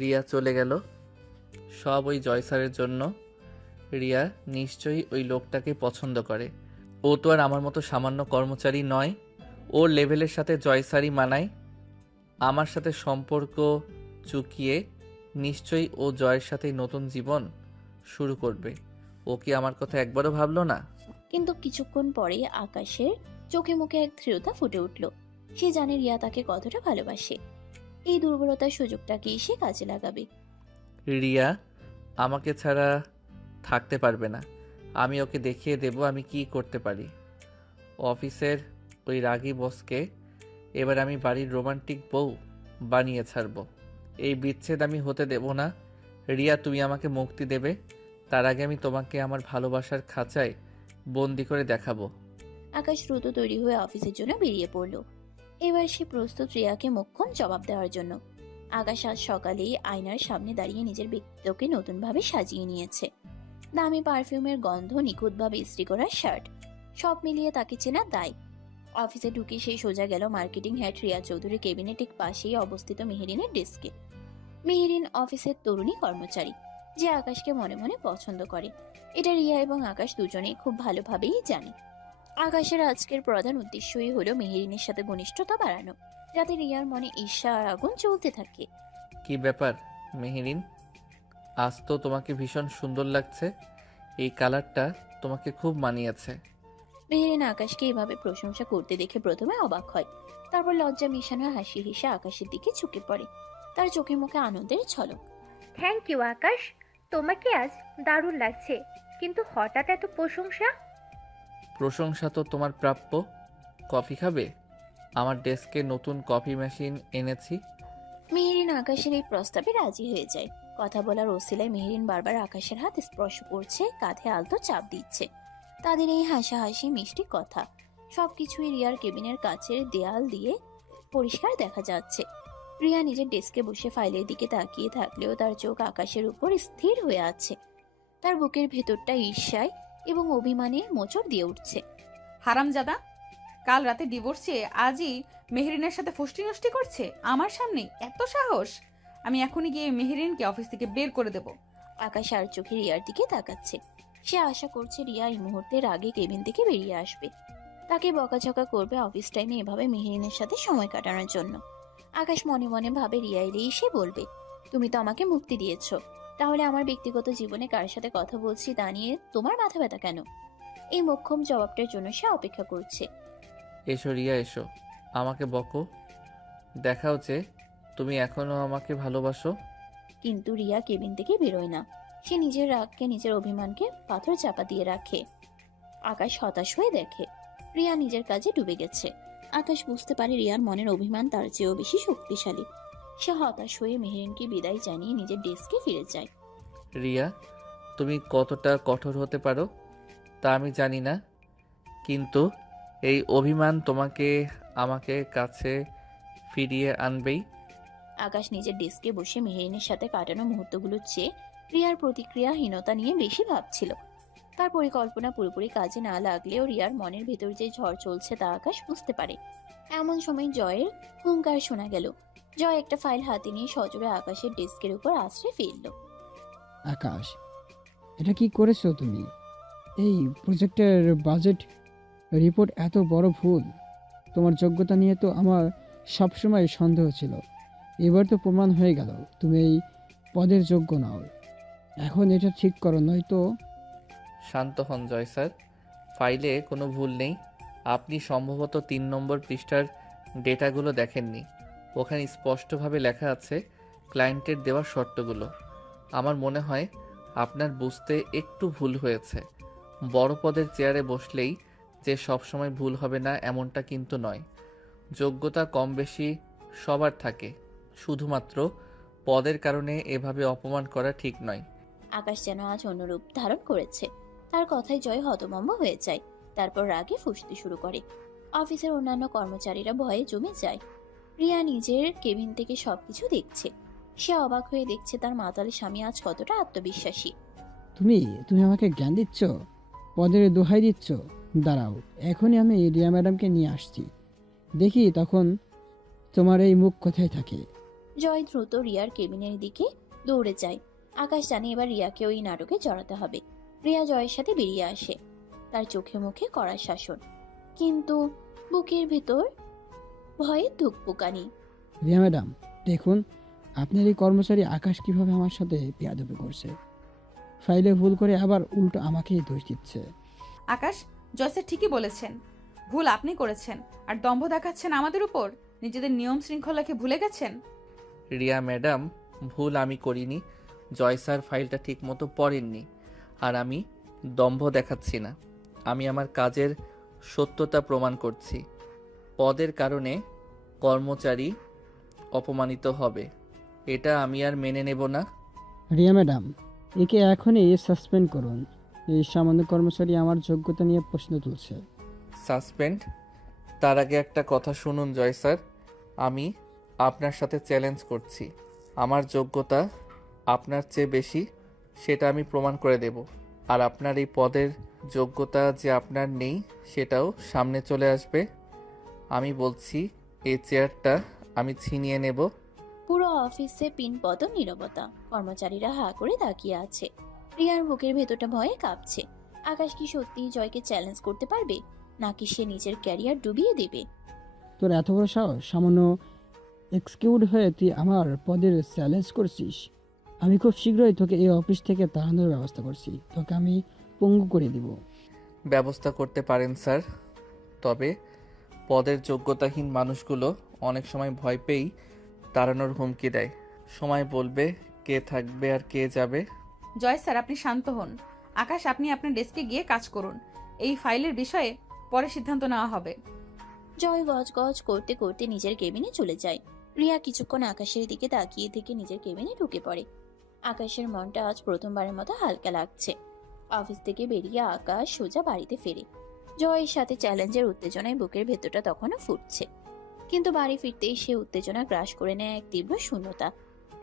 রিয়া চলে গেল সব ওই জয় স্যারের জন্য। রিয়া নিশ্চয়ই ওই লোকটাকে পছন্দ করে। ও তো আর আমার মতো সামান্য কর্মচারী নয়। ওর লেভেলের সাথে জয় স্যারই মানায়। আমার সাথে সম্পর্ক চুকিয়ে নিশ্চয়ই ও জয়ের সাথেই নতুন জীবন শুরু করবে। ও কি আমার কথা একবারও ভাবলো না? কিন্তু কিছুক্ষণ পরেই আকাশের চোখে মুখে এক দৃঢ়তা ফুটে উঠল। সে জানে রিয়া তাকে কতটা ভালোবাসে। এই দুর্বলতার সুযোগটাকে সে কাজে লাগাবে। রিয়া আমাকে ছাড়া থাকতে পারবে না। আমি ওকে দেখিয়ে দেব আমি কি করতে পারি। অফিসের ওই রাগী বসকে এবার আমি বাড়ির রোমান্টিক বউ বানিয়ে ছাড়ব। এই বিচ্ছেদ আমি হতে দেব না। রিয়া, তুমি আমাকে মুক্তি দেবে। তার আগে আমি তোমাকে আমার ভালোবাসার খাঁচায় বন্দি করে দেখাবো। আকাশ দ্রুত তৈরি হয়ে অফিসের জন্য বেরিয়ে পড়ল। এবার সে প্রস্তুত রিয়াকে মোক্ষম জবাব দেওয়ার জন্য। আকাশ আজ সকালেই আয়নার সামনে দাঁড়িয়ে নিজের ব্যক্তিত্বকে নতুনভাবে সাজিয়ে নিয়েছে। দামি পারফিউমের গন্ধ, নিখুঁতভাবে ইস্ত্রি করা শার্ট, সব মিলিয়ে তাকে চেনা দায়। অফিসে ঢুকে সে সোজা গেল marketing head Riya Chowdhury cabinet ঠিক পাশেই অবস্থিত মেহেরিনের ডেস্কে। মেহেরিন অফিসের তরুণী কর্মচারী, যে আকাশকে মনে মনে পছন্দ করে। এটা রিয়া এবং আকাশ দুজনেই খুব ভালোভাবেই জানে। আকাশের আজকের প্রধান উদ্দেশ্যই হলো মেহেরিনের সাথে ঘনিষ্ঠতা বাড়ানো, যাতে রিয়ার মনে ঈর্ষা আর আগুন চলতে থাকে। কি ব্যাপার মেহেরিন, আজ তো তোমাকে ভীষণ সুন্দর লাগছে। এই কালারটা তোমাকে খুব মানিয়েছে। মেহেরিন আকাশকে এভাবে প্রশংসা করতে দেখে প্রথমে অবাক হয়, তারপর লজ্জা মিশানো হাসি হেসে আকাশের দিকে ঝুঁকে পড়ে। তার চোখে মুখে আনন্দের ঝলক। থ্যাংক ইউ আকাশ, তোমাকে আজ দারুণ লাগছে, কিন্তু হঠাৎ এত প্রশংসা? প্রশংসা তো তোমার প্রাপ্য। কফি খাবে? আমার ডেস্কে নতুন কফি মেশিন এনেছি। মেহেরিন আকাশের এই প্রস্তাবে রাজি হয়ে যায়। কথা বলার ওসিলায় মেহেরিন বারবার আকাশের হাত স্পর্শ করছে, কাঁধে আলতো চাপ দিচ্ছে। তাদের এই হাসাহাসি মিষ্টি কথা সবকিছুই রিয়ার কেবিনের কাছের দেয়াল দিয়ে পরিষ্কার দেখা যাচ্ছে। রিয়া নিজের ডেস্কে বসে ফাইলের দিকে তাকিয়ে থাকলেও তার চোখ আকাশের উপর স্থির হয়ে আছে। তার বুকের ভেতরটা ঈর্ষায় এবং অভিমানে মোচড় দিয়ে উঠছে। হারামজাদা, কাল রাতে ডিভোর্স চেয়ে আজই মেহেরিনের সাথে ফষ্টি নষ্টি করছে আমার সামনে, এত সাহস! আমি এখনই গিয়ে মেহেরিনকে অফিস থেকে বের করে দেব। আকাশ আর চোখে রিয়ার দিকে তাকাচ্ছে। সে আশা করছে রিয়া এই মুহূর্তের আগে কেবিন থেকে বেরিয়ে আসবে, তাকে বকাঝকা করবে অফিস টাইমে এভাবে মেহেরিনের সাথে সময় কাটানোর জন্য। আকাশ মনে মনে ভাবে রিয়া এলেই সে বলবে, তুমি তো আমাকে মুক্তি দিয়েছো, তাহলে আমার ব্যক্তিগত জীবনে কার সাথে কথা বলছি তা নিয়ে তোমার মাথা ব্যথা কেন? এই মোক্ষম জবাবটার জন্য সে অপেক্ষা করছে। এসো রিয়া, এসো, আমাকে বকো, দেখাও যে তুমি এখনো আমাকে ভালোবাসো। কিন্তু রিয়া কেবিন থেকে বেরোয় না। সে নিজের রাগকে, নিজের অভিমানকে পাথর চাপা দিয়ে রাখে। আকাশ হতাশ হয়ে দেখে রিয়া নিজের কাজে ডুবে গেছে। আকাশ বুঝতে পারে রিয়ার মনের অভিমান তার চেয়েও বেশি শক্তিশালী। সে হতাশ হয়ে মেহেরিনকে বিদায় জানিয়ে নিজের ডেস্কে ফিরে যায়। রিয়া, তুমি কতটা কঠোর হতে পারো তা আমি জানি না, কিন্তু এই অভিমান তোমাকে আমাকে কাছে ফিরিয়ে আনবেই। আকাশ নিজের ডেস্কে বসে মেহেরিনের সাথে কাটানো মুহূর্তগুলোর চেয়ে রিয়ার প্রতিক্রিয়াহীনতা নিয়ে বেশি ভাবছিল। তার পরিকল্পনা পুরোপুরি কাজে না লাগলেও রিয়ার মনের ভেতর যে ঝড় চলছে তা আকাশ বুঝতে পারে। এমন সময় জয়ের হুঙ্কার শোনা গেল। জয় একটা ফাইল হাতে নিয়ে সজোরে আকাশের ডেস্কের উপর আশ্রয় ফেলল। আকাশ, এটা কি করেছো তুমি? এই প্রজেক্টের বাজেট রিপোর্ট এত বড় ভুল। তোমার যোগ্যতা নিয়ে তো আমার সবসময় সন্দেহ ছিল, এবার তো প্রমাণ হয়ে গেল তুমি এই পদের যোগ্য নও। এখন এটা ঠিক করো, নয়তো। শান্ত হন জয় স্যার, ফাইলে কোনো ভুল নেই। আপনি সম্ভবত 3 নম্বর পৃষ্ঠার ডেটাগুলো দেখেননি। ওখানে স্পষ্টভাবে লেখা আছে ক্লায়েন্টের দেওয়া শর্তগুলো। আমার মনে হয় আপনার বুঝতে একটু ভুল হয়েছে। বড় পদের চেয়ারে বসলেই যে সবসময় ভুল হবে না এমনটা কিন্তু নয়। যোগ্যতা কম বেশি সবার থাকে, শুধুমাত্র পদের কারণে এভাবে অপমান করা ঠিক নয়। আকাশ যেন আজ অনুরূপ ধারণ করেছে। তার কথায় জয় হতভম্ব হয়ে যায়, তারপর রাগে ফুঁসতে শুরু করে। অফিসের অন্যান্য কর্মচারীরা ভয়ে জমে যায়। রিয়া নিজের কেবিন থেকে সবকিছু দেখছে। সে অবাক হয়ে দেখছে তার মাতাল স্বামী আজ কতটা আত্মবিশ্বাসী। তুমি তুমি আমাকে জ্ঞান দিচ্ছ, পদের দোহাই দিচ্ছ? দাঁড়াও, এখনই আমি রিয়া ম্যাডামকে নিয়ে আসছি, দেখি তখন তোমার এই মুখ কোথায় থাকে। জয় দ্রুত রিয়ার কেবিনের দিকে দৌড়ে যায়। আকাশ জানে এবার রিয়াকে ওই নাটকে জড়াতে হবে। রিয়া জয়ের সাথে বেরিয়ে আসে, তার চোখে মুখে কড়া শাসন, কিন্তু বুকের ভিতর ভয়ে ধুকপুকানি। রিয়া ম্যাডাম, দেখুন আপনার এই কর্মচারী আকাশ কিভাবে আমার সাথে বেয়াদবি করছে। ফাইলে ভুল করে আবার উল্টো আমাকেই দোষ দিচ্ছে। আকাশ, জয়সে ঠিকই বলেছেন, ভুল আপনি করেছেন আর দম্ভ দেখাচ্ছেন আমাদের উপর। নিজেদের নিয়ম শৃঙ্খলাকে ভুলে গেছেন। রিয়া ম্যাডাম, ভুল আমি করিনি। জয় স্যার ফাইলটা ঠিকমতো পড়েননি, আর আমি দম্ভ দেখাচ্ছি না। আমি আমার কাজের সত্যতা প্রমাণ করছি। পদের কারণে কর্মচারী অপমানিত হবে, এটা আমি আর মেনে নেব না। রিয়া ম্যাডাম, একে এখনই সাসপেন্ড করুন। এই সামান্য কর্মচারী আমার যোগ্যতা নিয়ে প্রশ্ন তুলছে। সাসপেন্ড? তার আগে একটা কথা শুনুন জয় স্যার, আমি আপনার সাথে চ্যালেঞ্জ করছি। আমার যোগ্যতা আপনার চেয়ে বেশি, সেটা আমি প্রমাণ করে দেব। আর আপনার এই পদের যোগ্যতা যে আপনার নেই সেটাও সামনে চলে আসবে। আমি বলছি এই চেয়ারটা আমি ছিনিয়ে নেব। পুরো অফিসে পিনপত নীরবতা। কর্মচারীরা হা করে তাকিয়ে আছে। রিয়ার বুকের ভেতরটা ভয়ে কাঁপছে। আকাশ কি সত্যি জয়কে চ্যালেঞ্জ করতে পারবে, নাকি সে নিজের ক্যারিয়ার ডুবিয়ে দেবে? তোর এত বড় সাহস, সামান্য এক্সকিউড হয়ে তুই আমার পদের চ্যালেঞ্জ করছিস? আমি খুব শীঘ্রই তোকে এই অফিস থেকে তাড়ানোর ব্যবস্থা করছি। তোকে আমি পঙ্গু করে দিব। ব্যবস্থা করতে পারেন স্যার, তবে পদের যোগ্যতাহীন মানুষগুলো অনেক সময় ভয় পেয়েই তাড়ানোর হুমকি দেয়। সময় বলবে কে থাকবে আর কে যাবে। জয় স্যার, আপনি শান্ত হন। আকাশ, আপনি আপনার ডেস্কে গিয়ে কাজ করুন। এই ফাইলের বিষয়ে পরে সিদ্ধান্ত নেওয়া হবে। জয় গজ করতে করতে নিজের কেবিনে চলে যায়। রিয়া কিছুক্ষণ আকাশের দিকে তাকিয়ে থেকে নিজের কেবিনে ঢুকে পড়ে। আকাশের মনটা আজ প্রথমবারের মতো হালকা লাগছে। অফিস থেকে বেরিয়ে আকাশ সোজা বাড়িতে ফেরে। জয়ের সাথে চ্যালেঞ্জের উত্তেজনায় বুকের ভেতরটা তখনও ফুটছে, কিন্তু বাড়ি ফিরতেই সে উত্তেজনা গ্রাস করে নেয় এক তীব্র শূন্যতা।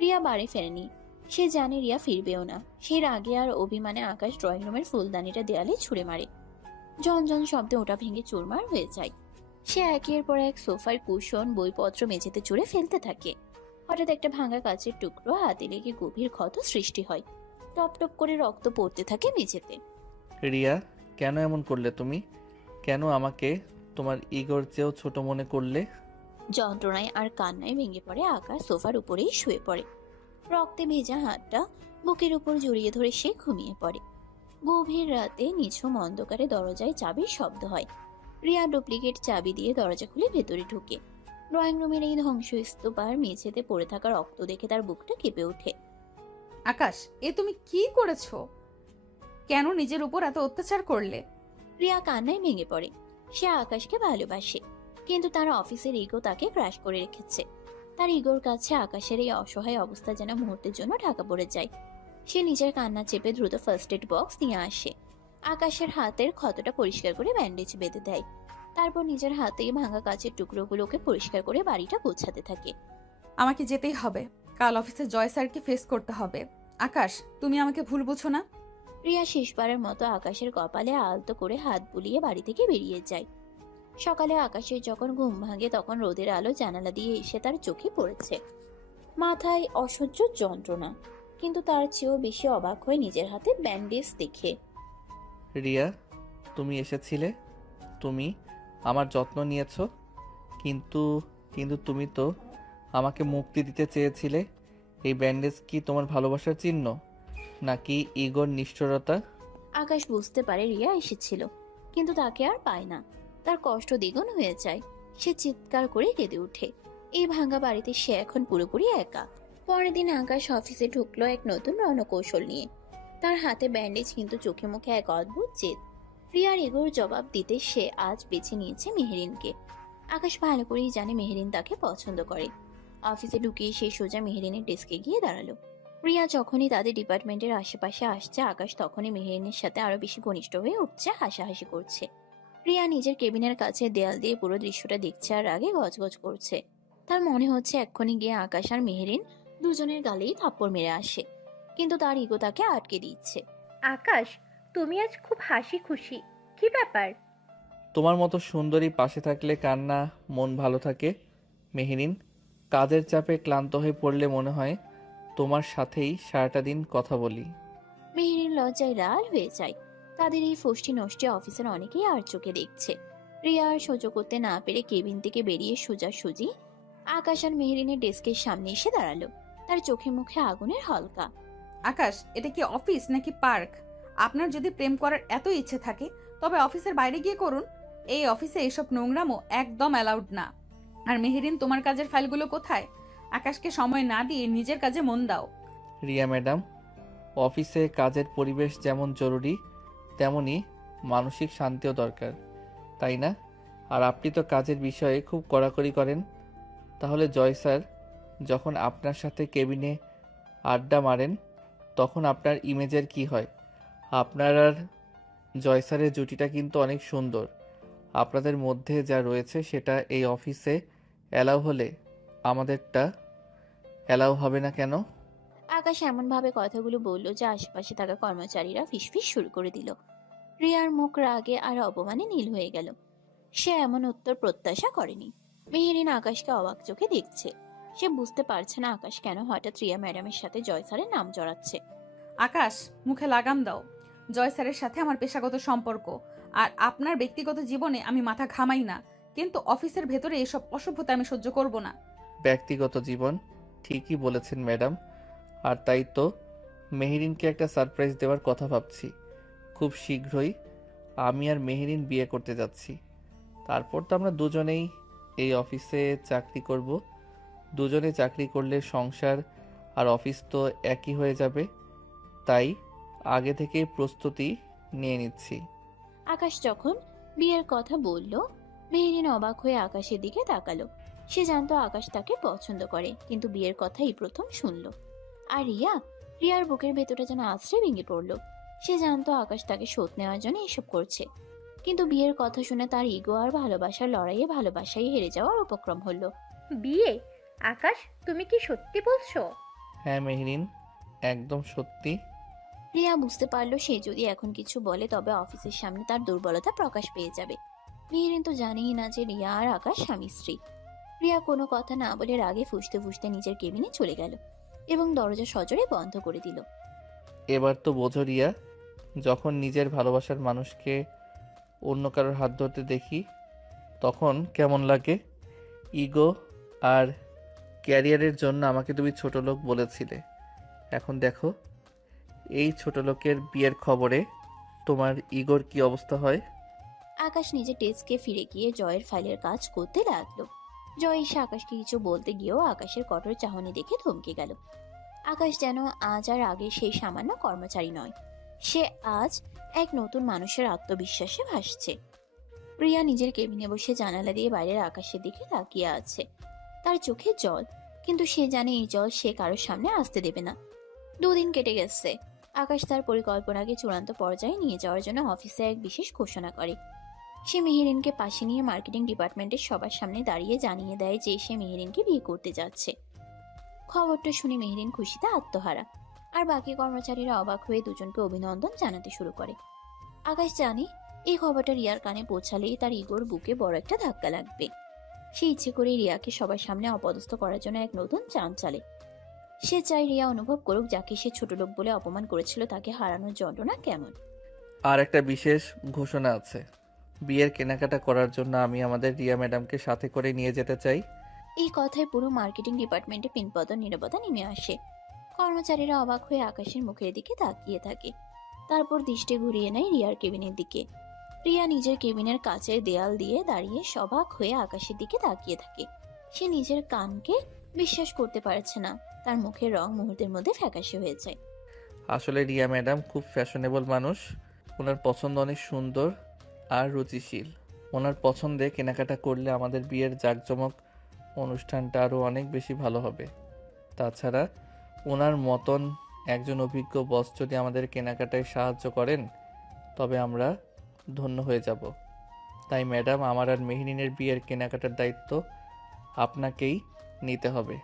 রিয়া বাড়ি ফেরেনি, সে জানে রিয়া ফিরবেও না। সে রাগে আর অভিমানে আকাশ ড্রয়িং রুমের ফুলদানিটা দেয়ালে ছুঁড়ে মারে। ঝনঝন শব্দে ওটা ভেঙে চুরমার হয়ে যায়। সে একের পর এক সোফার কুশন, বইপত্র মেঝেতে চুড়ে ফেলতে থাকে। হঠাৎ একটা ভাঙা কাচের টুকরো হাতে লেগে গভীর ক্ষত সৃষ্টি হয়। টপ টপ করে রক্ত পড়তে থাকে মেঝেতে। রিয়া, কেন এমন করলে তুমি? কেন আমাকে তোমার ইগোর চেয়েও ছোট মনে করলে? যন্ত্রণায় আর কান্নায় ভেঙে পড়ে আকাশ সোফার উপরেই শুয়ে পড়ে। রক্তে ভেজা হাতটা বুকের উপর জড়িয়ে ধরে সে ঘুমিয়ে পড়ে। গভীর রাতে নিঝুম অন্ধকারে দরজায় চাবির শব্দ হয়। রিয়া ডুপ্লিকেট চাবি দিয়ে দরজা খুলে ভেতরে ঢুকে। ড্রয়িং রুমের এই ধ্বংসস্তূপ আর মেঝেতে পড়ে থাকা রক্ত দেখে তার বুকটা কেঁপে ওঠে। আকাশ, এ তুমি কি করেছো? কেন নিজের উপর এত অত্যাচার করলে? রিয়া কান্নায় ভেঙে পড়ে। সে আকাশকে ভালোবাসে, কিন্তু তার অফিসের ইগো তাকে ক্রাশ করে রেখেছে। তার ইগোর কাছে আকাশের এই অসহায় অবস্থা যেন মুহূর্তের জন্য ঢাকা পড়ে যায়। সে নিজের কান্না চেপে দ্রুত ফার্স্ট এড বক্স নিয়ে আসে। আকাশের হাতের ক্ষতটা পরিষ্কার করে ব্যান্ডেজ বেঁধে দেয়। তারপর নিজের হাতে ভাঙা কাচের টুকরোগুলোকে পরিষ্কার করে বাড়িটা গোছাতে থাকে। আমাকে যেতেই হবে। কাল অফিসে জয় স্যারকে ফেস করতে হবে। আকাশ, তুমি আমাকে ভুল বুঝো না। রিয়া শেষবারের মতো আকাশের কপালে আলতো করে হাত বুলিয়ে বাড়ি থেকে বেরিয়ে যায়। সকালে আকাশের যখন ঘুম ভাঙে তখন রোদের আলো জানালা দিয়ে এসে তার চোখে পড়েছে। মাথায় অসহ্য যন্ত্রণা, কিন্তু তার চেয়েও বেশি অবাক হয়ে নিজের হাতে ব্যান্ডেজ দেখে। রিয়া, তুমি এসেছিলে, তুমি আমার যত্ন নিয়েছো, কিন্তু কিন্তু তুমি তো আমাকে মুক্তি দিতে চেয়েছিলে। এই ব্যান্ডেজ কি তোমার ভালোবাসার চিহ্ন, নাকি ইগোর নিষ্ঠুরতা? আকাশ বুঝতে পারে রিয়া এসেছিল, কিন্তু তাকে আর পায় না। তার কষ্ট দ্বিগুণ হয়ে যায়। সে চিৎকার করে কেঁদে ওঠে। এই ভাঙা বাড়িতে সে এখন পুরোপুরি একা। পরের দিন আকাশ অফিসে ঢুকলো এক নতুন রণকৌশল নিয়ে। তার হাতে ব্যান্ডেজ, কিন্তু চোখে মুখে এক অদ্ভুত জেদ। রিয়ার ইগোর জবাব দিতে সে আজ বেছে নিয়েছে মেহেরিনকে। আকাশ ভালো করেই জানে মেহেরিন তাকে পছন্দ করে। অফিসে ঢুকিয়ে সে সোজা মেহেরিনের ডেস্কে গিয়ে দাঁড়ালো। রিয়া যখনই তাদের ডিপার্টমেন্টের আশেপাশে আসছে, আকাশ তখনই মেহেরিনের সাথে আরো বেশি ঘনিষ্ঠ হয়ে উঠছে, হাসাহাসি করছে। রিয়া নিজের কেবিনের কাছে দেয়াল দিয়ে পুরো দৃশ্যটা দেখছে আর আগে গজগজ করছে। তার মনে হচ্ছে এক্ষুনি গিয়ে আকাশ আর মেহেরিন দুজনের গালেই থাপ্পড় মেরে আসে, কিন্তু তার ইগো তাকে আটকে দিচ্ছে। আকাশ, তুমি আজ খুব হাসি খুশি, কি ব্যাপার? তোমার মতো সুন্দরী পাশে থাকলে কান্না মন ভালো থাকে মেহেরিন। কাজের চাপে ক্লান্ত হয়ে পড়লে মনে হয় তোমার সাথেই সারাটা দিন কথা বলি। মেহেরিন লজ্জায় লাল হয়ে যায়। তাদের এই ফষ্টি নষ্টি অফিসের অনেকেই আর চোখে দেখছে। রিয়া আর সহ্য করতে না পেরে কেবিন থেকে বেরিয়ে সোজাসুজি আকাশ আর মেহেরিনের ডেস্কের সামনে এসে দাঁড়ালো। তার চোখে মুখে আগুনের হলকা। আকাশ, এটা কি অফিস নাকি পার্ক? আপনার যদি প্রেম করার এত ইচ্ছে থাকে তবে অফিসের বাইরে গিয়ে করুন। এই অফিসে এসব নোংরামো একদম অ্যালাউড না। আর মেহেরিন, তোমার কাজের ফাইলগুলো কোথায়? আকাশকে সময় না দিয়ে নিজের কাজে মন দাও। রিয়া ম্যাডাম, অফিসে কাজের পরিবেশ যেমন জরুরি তেমনি মানসিক শান্তিও দরকার, তাই না? আর আপনি তো কাজের বিষয়ে খুব কড়াকড়ি করেন। তাহলে জয় স্যার যখন আপনার সাথে কেবিনে আড্ডা মারেন তখন আপনার ইমেজের কি হয়? আপনার আর জয় স্যারের জুটিটা কিন্তু অনেক সুন্দর। আপনাদের মধ্যে যা রয়েছে সেটা এই অফিসে অ্যালাউ হলে আমাদেরটা অ্যালাউ হবে না কেন? আকাশ এমন ভাবে কথাগুলো বললো যে আশেপাশে থাকা কর্মচারীরা ফিসফিস শুরু করে দিল। রিয়ার মুখ রাগে আর অপমানে নীল হয়ে গেল। সে এমন উত্তর প্রত্যাশা করেনি। মেহেরিন আকাশকে অবাক চোখে দেখছে। সে বুঝতে পারছে না আকাশ কেন হঠাৎ রিয়া ম্যাডামের সাথে জয় স্যারের নাম জড়াচ্ছে। আকাশ, মুখে লাগাম দাও। জয় স্যারের সাথে আমার পেশাগত সম্পর্ক, আর আপনার ব্যক্তিগত জীবনে আমি মাথা ঘামাই না, কিন্তু অফিসের ভেতরে এসব অসভ্যতা আমি সহ্য করব না। ব্যক্তিগত জীবন, ঠিকই বলেছেন ম্যাডাম। আর তাই তো মেহেরিনকে একটা সারপ্রাইজ দেওয়ার কথা ভাবছি। খুব শীঘ্রই আমি আর মেহেরিন বিয়ে করতে যাচ্ছি। তারপর তো আমরা দুজনেই এই অফিসে চাকরি করব। দুজনে চাকরি করলে সংসার আর অফিস তো একই হয়ে যাবে। তাই আগে থেকেই প্রস্তুতি নিয়ে নিচ্ছি। আকাশ যখন বিয়ের কথা বলল, মেহেরিন অবাক হয়ে আকাশের দিকে তাকালো। সে জানতো আকাশ তাকে পছন্দ করে, কিন্তু বিয়ের কথাই প্রথম শুনলো। আর রিয়ার বুকের ভেতরটা যেন আছড়ে ভেঙে পড়লো। সে জানতো আকাশ তাকে শোধ নেওয়ার জন্য এসব করছে, কিন্তু বিয়ের কথা শুনে তার ইগো আর ভালোবাসার লড়াইয়ে ভালোবাসাই হেরে যাওয়ার উপক্রম হলো। বিয়ে? আকাশ, তুমি কি সত্যি বলছো? হ্যাঁ মেহেরিন, একদম সত্যি। রিয়া বুঝতে পারলো সে যদি এখন কিছু বলে তবে অফিসের সামনে তার দুর্বলতা প্রকাশ পেয়ে যাবে। মেহেরিন তো জানেই না যে রিয়া আর আকাশ স্বামী স্ত্রী। রিয়া কোনো কথা না বলে রাগে ফুঁসতে ফুঁসতে নিজের কেবিনে চলে গেল এবং দরজা সজোরে বন্ধ করে দিল। এবার তো বোঝো রিয়া, যখন নিজের ভালোবাসার মানুষকে অন্য কারোর হাত ধরতে দেখি তখন কেমন লাগে। ইগো আর ক্যারিয়ারের জন্য আমাকে তুমি ছোট লোক বলেছিলে। এখন দেখো, এই ছোট লোকের বিয়ের খবরে তোমার ইগোর কি অবস্থা হয়। আকাশ নিজের ডেস্কে ফিরে গিয়ে জয়ের ফাইলের কাজ করতে লাগলো। জয় এসে আকাশকে কিছু বলতে গিয়েও আকাশের কঠোর চাহনি দেখে থমকে গেল। আকাশ যেন আজ আর আগে সেই সামান্য কর্মচারী নয়, সে আজ এক নতুন মানুষের আত্মবিশ্বাসে ভাসছে। প্রিয়া নিজের কেবিনে বসে জানালা দিয়ে বাইরের আকাশের দিকে তাকিয়ে আছে। তার চোখে জল, কিন্তু সে জানে এই জল সে কারোর সামনে আসতে দেবে না। 2 দিন কেটে গেছে। আকাশ তার পরিকল্পনাকে চূড়ান্ত পর্যায়ে নিয়ে যাওয়ার জন্য অফিসে এক বিশেষ ঘোষণা করে। সে মেহেরিনকে পাশে নিয়ে মার্কেটিং ডিপার্টমেন্টের সবার সামনে দাঁড়িয়ে জানিয়ে দেয় যে সে মেহেরিনকে বিয়ে করতে যাচ্ছে। খবরটা শুনে মেহেরিন খুশিতে আত্মহারা, আর বাকি কর্মচারীরা অবাক হয়ে দুজনকে অভিনন্দন জানাতে শুরু করে। আকাশ জানে এই খবরটা রিয়ার কানে পৌঁছালেই তার ইগোর বুকে বড় একটা ধাক্কা লাগবে। সে ইচ্ছে করে রিয়াকে সবার সামনে অপদস্থ করার জন্য এক নতুন চাল চালে। সে চায় রিয়া অনুভব করুক যাকে সে ছোট লোক বলে অপমান করেছিল তাকে হারানোর যন্ত্রণা কেমন। আর একটা বিশেষ ঘোষণা আছে, বিয়ের কেনাকাটা করার জন্য আমি আমাদের রিয়া ম্যাডামকে সাথে করে নিয়ে যেতে চাই। এই কথায় পুরো মার্কেটিং ডিপার্টমেন্টে পিনপদ নীরবতা নেমে আসে। কর্মচারীরা অবাক হয়ে আকাশের মুখের দিকে তাকিয়ে থাকে, তারপর দৃষ্টি ঘুরিয়ে নেয় রিয়ার কেবিনের দিকে। রিয়া নিজের কেবিনের কাছের দেয়াল দিয়ে দাঁড়িয়ে অবাক হয়ে আকাশের দিকে তাকিয়ে থাকে। সে নিজের কানকে বিশ্বাস করতে পারছে না, তার মুখের রং মুহূর্তের মধ্যে ফ্যাকাশে হয়ে যায়। আসলে রিয়া ম্যাডাম খুব ফ্যাশনেবল মানুষ। ওনার পছন্দ অনেক সুন্দর আর রুচিশীল। ওনার পছন্দে কেনাকাটা করলে আমাদের বিয়ের জাঁকজমক অনুষ্ঠানটা আরও অনেক বেশি ভালো হবে। তাছাড়া ওনার মতন একজন অভিজ্ঞ বস যদি আমাদের কেনাকাটায় সাহায্য করেন তবে আমরা ধন্য হয়ে যাব। তাই ম্যাডাম, আমার আর মেহরিনের বিয়ের কেনাকাটার দায়িত্ব আপনাকেই নিতে হবে।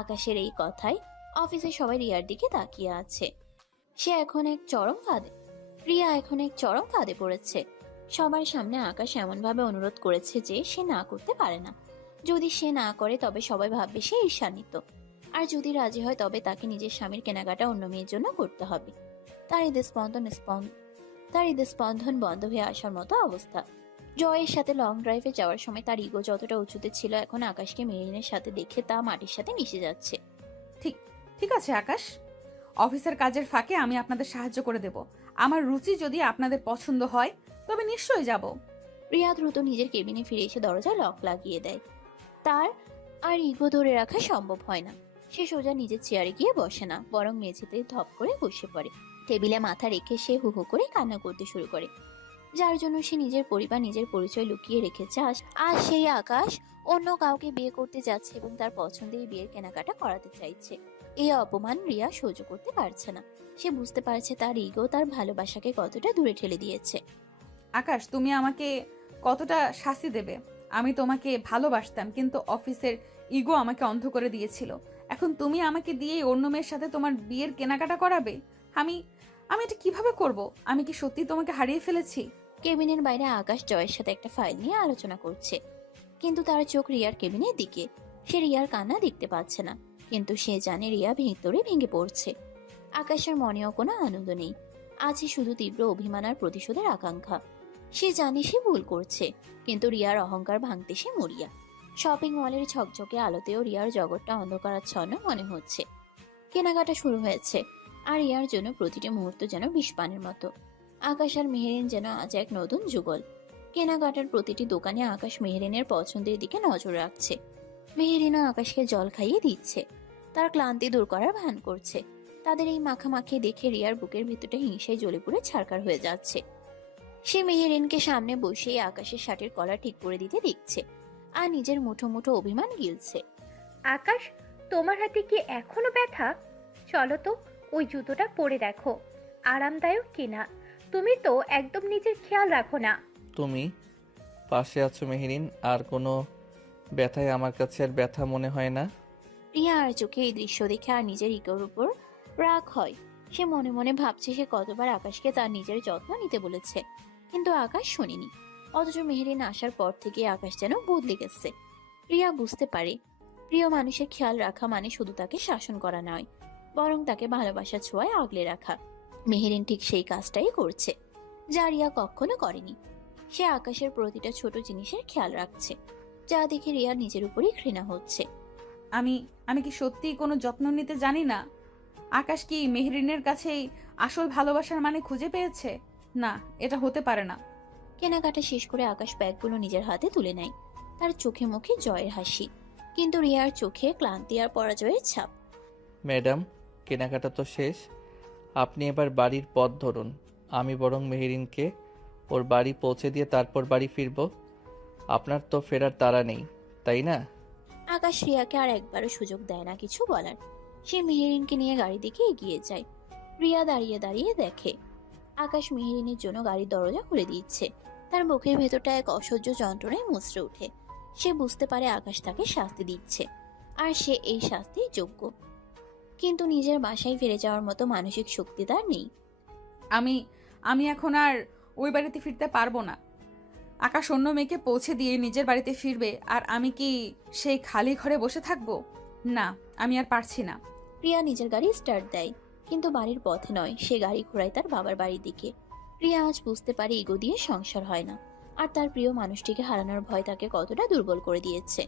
আকাশের এই কথায় অফিসে সবাই রিয়ার দিকে তাকিয়ে আছে। রিয়া এখন এক চরম ফাঁদে পড়েছে। সবার সামনে আকাশ এমনভাবে অনুরোধ করেছে যে সে না করতে পারে না। যদি সে না করে তবে সবাই ভাববে সে ঈর্ষান্বিত, আর যদি রাজি হয় তবে তাকে নিজের স্বামীর কেনাকাটা অন্য মেয়ের জন্য করতে হবে। তার হৃদস্পন্দন বন্ধ হয়ে আসার মতো অবস্থা। জয়ের সাথে লং ড্রাইভে যাওয়ার সময় তার ইগো যতটা উঁচুতে ছিল, এখন আকাশকে মেরিনের সাথে দেখে তা মাটির সাথে মিশে যাচ্ছে। ঠিক আছে আকাশ, অফিসের কাজের ফাঁকে আমি আপনাদের সাহায্য করে দেব। আমার রুচি যদি আপনাদের পছন্দ হয় তবে নিশ্চয়ই যাব। রিয়া দ্রুত নিজের কেবিনে ফিরে এসে দরজায় লক লাগিয়ে দেয়। তার আর ইগো ধরে রাখা সম্ভব হয় না। সে সোজা নিজের চেয়ারে গিয়ে বসে না, বরং মেঝেতে ধপ করে বসে পড়ে। টেবিলে মাথা রেখে সে হু হু করে কান্না করতে শুরু করে, যার জন্য সে নিজের পরিবার, নিজের পরিচয় লুকিয়ে রেখেছে। আজ সেই আকাশ অন্য কাউকে বিয়ে করতে যাচ্ছে এবং তার পছন্দের বিয়ের কেনাকাটা করাতে চাইছে। এই অপমান রিয়া সহ্য করতে পারছে না। সে বুঝতে পারছে তার ইগো তার ভালোবাসাকে কতটা দূরে ঠেলে দিয়েছে। আকাশ, তুমি আমাকে কতটা শাস্তি দেবে? আমি তোমাকে ভালোবাসতাম, কিন্তু অফিসের ইগো আমাকে অন্ধ করে দিয়েছিল। এখন তুমি আমাকে দিয়ে অন্য মেয়ের সাথে তোমার বিয়ের কেনাকাটা করাবে? আমি এটা কিভাবে করব? আমি কি সত্যি তোমাকে হারিয়ে ফেলেছি? কেবিনের বাইরে আকাশ জয়ের সাথে একটা ফাইল নিয়ে আলোচনা করছে, কিন্তু তার চোখ রিয়ার কেবিনের দিকে। সে রিয়ার কান্না দেখতে পাচ্ছে না, কিন্তু সে জানে রিয়া ভিতরে ভেঙে পড়ছে। আকাশের মনেও কোনো আনন্দ নেই, আছে শুধু তীব্র অভিমান আর প্রতিশোধের আকাঙ্ক্ষা। সে জানে সে ভুল করছে, কিন্তু রিয়ার অহংকার ভাঙতে সে মরিয়া। শপিং মলের ঝকঝকে আলোতেও রিয়ার জগৎটা অন্ধকারাচ্ছন্ন মনে হচ্ছে। কেনাকাটা শুরু হয়েছে, আর রিয়ার জন্য প্রতিটি মুহূর্ত যেন বিষপানের মতো। আকাশ আর মেহেরিন যেন আজ এক নতুন যুগল। কেনাকাটার প্রতিটি দোকানে আকাশ মেহেরিনের পছন্দের দিকে নজর রাখছে। মেহেরিনও আকাশকে জল খাইয়ে দিচ্ছে, তার ক্লান্তি দূর করার ভান করছে। তাদের এই মাখামাখি দেখে রিয়ার বুকের ভিতরটা হিংসায় জ্বলে পুড়ে ছারকার হয়ে যাচ্ছে। সে মেহেরিনকে সামনে বসিয়ে আকাশের শার্টের কলার ঠিক করে দিতে দেখছে, আর নিজের মুঠো মুঠো অভিমান গিলছে। আকাশ, তোমার হাতে কি এখনো ব্যথা? চলো তো, ওই জুতোটা পরে দেখো, আরামদায়ক কিনা। তুমি তো একদম নিজের খেয়াল রাখো না। তুমি পাশে আছো মেহেরিন, আর কোনো ব্যথায় আমার কাছে আর ব্যথা মনে হয় না। রিয়া আর চোখে এই দৃশ্য দেখে আর নিজের ইগোর উপর রাগ হয়। সে মনে মনে ভাবছে সে কতবার আকাশকে তার নিজের যত্ন নিতে বলেছে, কিন্তু আকাশ শোনেনি। অথচ মেহেরিন আসার পর থেকে আকাশ যেন বদলে গেছে। রিয়া বুঝতে পারে প্রিয় মানুষের খেয়াল রাখা মানে শুধু তাকে শাসন করা নয়, বরং তাকে ভালোবাসার ছোঁয়ায় আগলে রাখা। মেহেরিন ঠিক সেই কাজটাই করছে, যা রিয়া কখনো করেনি। সে আকাশের প্রতিটা ছোট জিনিসের খেয়াল রাখছে, যা দেখে রিয়ার নিজের উপরই ঘৃণা হচ্ছে। আমি আমি কি সত্যিই কোনো যত্ন নিতে জানি না? আকাশ কি মেহরিনের কাছেই আসল ভালোবাসার মানে খুঁজে পেয়েছে? না, এটা হতে পারে না। কেনাকাটা শেষ করে আকাশ ব্যাগগুলো নিজের হাতে তুলে নেয়। তার চোখে মুখে জয়ের হাসি, কিন্তু রিয়ার চোখে ক্লান্তি আর পরাজয়ের ছাপ। ম্যাডাম, কেনাকাটা তো শেষ, আপনি এবার বাড়ির পথ ধরুন। আমি বরং মেহেরিনকে ওর বাড়ি পৌঁছে দিয়ে তারপর বাড়ি ফিরব। আপনার তো ফেরার তাড়া নেই, তাই না? আকাশ রিয়াকে আর একবারও সুযোগ দেয় না কিছু বলার। সে মেহেরিনকে নিয়ে গাড়ি দিকে এগিয়ে যায়। রিয়া দাঁড়িয়ে দাঁড়িয়ে দেখে আকাশ মেহেরিনের জন্য গাড়ির দরজা খুলে দিচ্ছে। তার বুকের ভেতরটা এক অসহ্য যন্ত্রণায় মুচড়ে ওঠে। সে বুঝতে পারে আকাশ তাকে শাস্তি দিচ্ছে, আর সে এই শাস্তির যোগ্য। কিন্তু নিজের বাসায় ফিরে যাওয়ার মতো মানসিক শক্তি তার নেই। আমি আমি এখন আর ওই বাড়িতে ফিরতে পারবো না। আকাশ অন্য মেয়েকে পৌঁছে দিয়ে নিজের বাড়িতে ফিরবে, আর আমি কি সেই খালি ঘরে বসে থাকবো? না, আমি আর পারছি না। রিয়া নিজের গাড়ি স্টার্ট দেয়, কিন্তু বাড়ির পথে নয়, সে গাড়ি ঘোরায় তার বাবার বাড়ির দিকে। রিয়া আজ বুঝতে পারে ইগো দিয়ে সংসার হয় না, আর তার প্রিয় মানুষটিকে হারানোর ভয় তাকে কতটা দুর্বল করে দিয়েছে।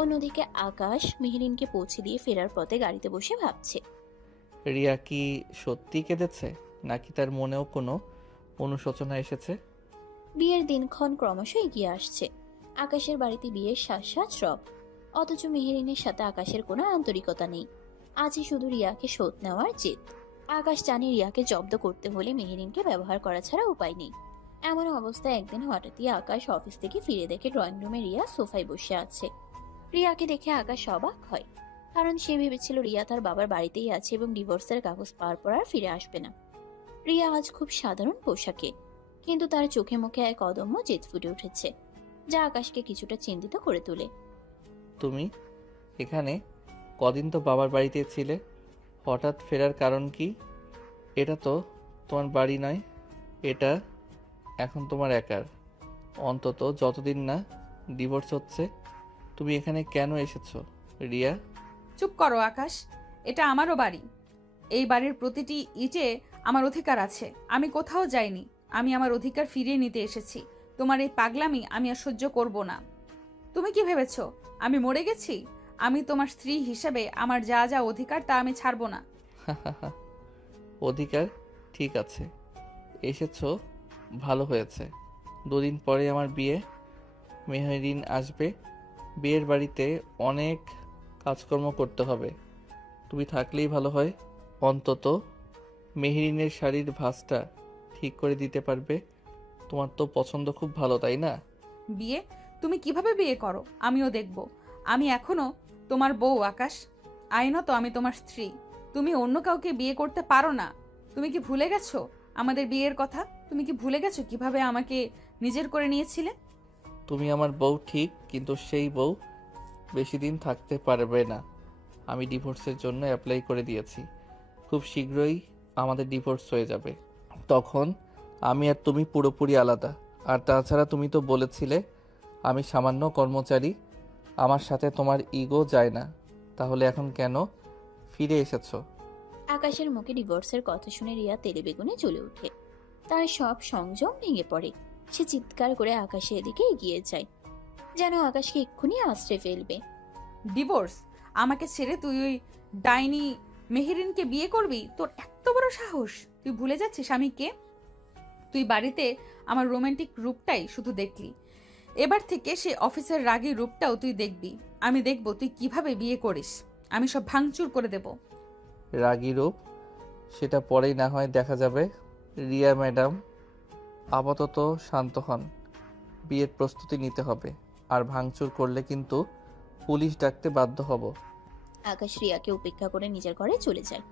অন্যদিকে আকাশ মেহেরিনকে পৌঁছে দিয়ে ফেরার পথে গাড়িতে বসে ভাবছে। রিয়া কি সত্যি কেঁদেছে, নাকি তার মনেও কোনো অনুশোচনা এসেছে? বিয়ের দিনক্ষণ ক্রমশ এগিয়ে আসছে। আকাশের বাড়িতে বিয়ের সাজ সাজ রব, অথচ মেহেরিনের সাথে আকাশের কোনো আন্তরিকতা নেই। আজই শুধু রিয়াকে শোধ নেওয়ার জেদ। আকাশ জানে রিয়াকে জব্দ করতে হলে মেহেরিনকে ব্যবহার করা ছাড়া উপায় নেই। এমন অবস্থায় একদিন হঠাৎই আকাশ অফিস থেকে ফিরে দেখে ড্রয়িং রুমে রিয়া সোফায় বসে আছে। রিয়াকে দেখে আকাশ অবাক হয়, কারণ সে ভেবেছিল রিয়া তার বাবার বাড়িতেই আছে এবং ডিভোর্সের কাগজ পাওয়ার পর আর ফিরে আসবে না। রিয়া আজ খুব সাধারণ পোশাকে, কিন্তু তার চোখে মুখে এক অদম্য জেদ ফুটে উঠেছে, যা আকাশকে কিছুটা চিন্তিত করে তোলে। তুমি এখানে কদিন তো বাবার বাড়িতে ছিলে, হঠাৎ ফেরার কারণ কি? এটা তো তোমার বাড়ি নয়, এটা এখন তোমার একার। অন্তত যতদিন না ডিভোর্স হচ্ছে। তুমি এখানে কেন এসেছো রিয়া? চুপ করো আকাশ, এটা আমারও বাড়ি। এই বাড়ির প্রতিটি ইটে আমার অধিকার আছে। আমি কোথাও যাইনি, আমি আমার অধিকার ফিরিয়ে নিতে এসেছি। তোমার এই পাগলামি আমি আর সহ্য করব না। তুমি কি ভেবেছো আমি মরে গেছি? আমি তোমার স্ত্রী হিসেবে আমার যা যা অধিকার তা আমি ছাড়বো না। অধিকার? ঠিক আছে, এসেছো, ভালো হয়েছে। দুদিন পরে আমার বিয়ে, মেহেরিন আসবে। বিয়ের বাড়িতে অনেক কাজকর্ম করতে হবে, তুমি থাকলেই ভালো হয়। অন্তত মেহেরিনের শাড়ির ভাঁজটা ঠিক করে দিতে পারবে। তোমার তো পছন্দ খুব ভালো, তাই না? বিয়ে? তুমি কিভাবে বিয়ে করো আমিও দেখব। আমি এখনো তোমার বউ আকাশ, আইনত আমি তোমার স্ত্রী। তুমি অন্য কাউকে বিয়ে করতে পারো না। তুমি কি ভুলে গেছো আমাদের বিয়ের কথা? তুমি কি ভুলে গেছো কিভাবে আমাকে নিজের করে নিয়েছিলে? তুমি আমার বউ ঠিক, কিন্তু সেই বউ বেশি দিন থাকতে পারবে না। আমি ডিভোর্সের জন্য অ্যাপ্লাই করে দিয়েছি। খুব শীঘ্রই আমাদের ডিভোর্স হয়ে যাবে। তখন আমি আর তুমি পুরোপুরি আলাদা। আর তাছাড়া তুমি তো বলেছিলে আমি সামান্য কর্মচারী, আমার সাথে তোমার ইগো যায় না। তাহলে এখন কেন ফিরে এসেছো? আকাশের মুখে ডিভোর্সের কথা শুনে রিয়া তেলে বেগুনে জ্বলে ওঠে। তার সব সংযম ভেঙে পড়ে। সে চিৎকার করে আকাশের দিকে এগিয়ে যায়, যেন আকাশকে এক্ষুনি আশ্রয় ফেলবে। ডিভোর্স? আমাকে ছেড়ে তুই ওই ডাইনি মেহেরিনকে বিয়ে করবি? তোর এত বড় সাহস! তুই ভুলে যাচ্ছিস আমি কে? তুই বাড়িতে আমার রোমান্টিক রূপটাই শুধু দেখলি, এবার থেকে সে অফিসের রাগী রূপটাও তুই দেখবি। আমি দেখব তুই কিভাবে বিয়ে করিস। আমি সব ভাঙচুর করে দেব। রাগী রূপ সেটা পরেই না হয় দেখা যাবে। রিয়া ম্যাডাম, আপাতত শান্ত হন। বিয়ের প্রস্তুতি নিতে হবে, আর ভাঙচুর করলে কিন্তু পুলিশ ডাকতে বাধ্য হব। আকাশ রিয়াকে উপেক্ষা করে নিজের ঘরে চলে যায়।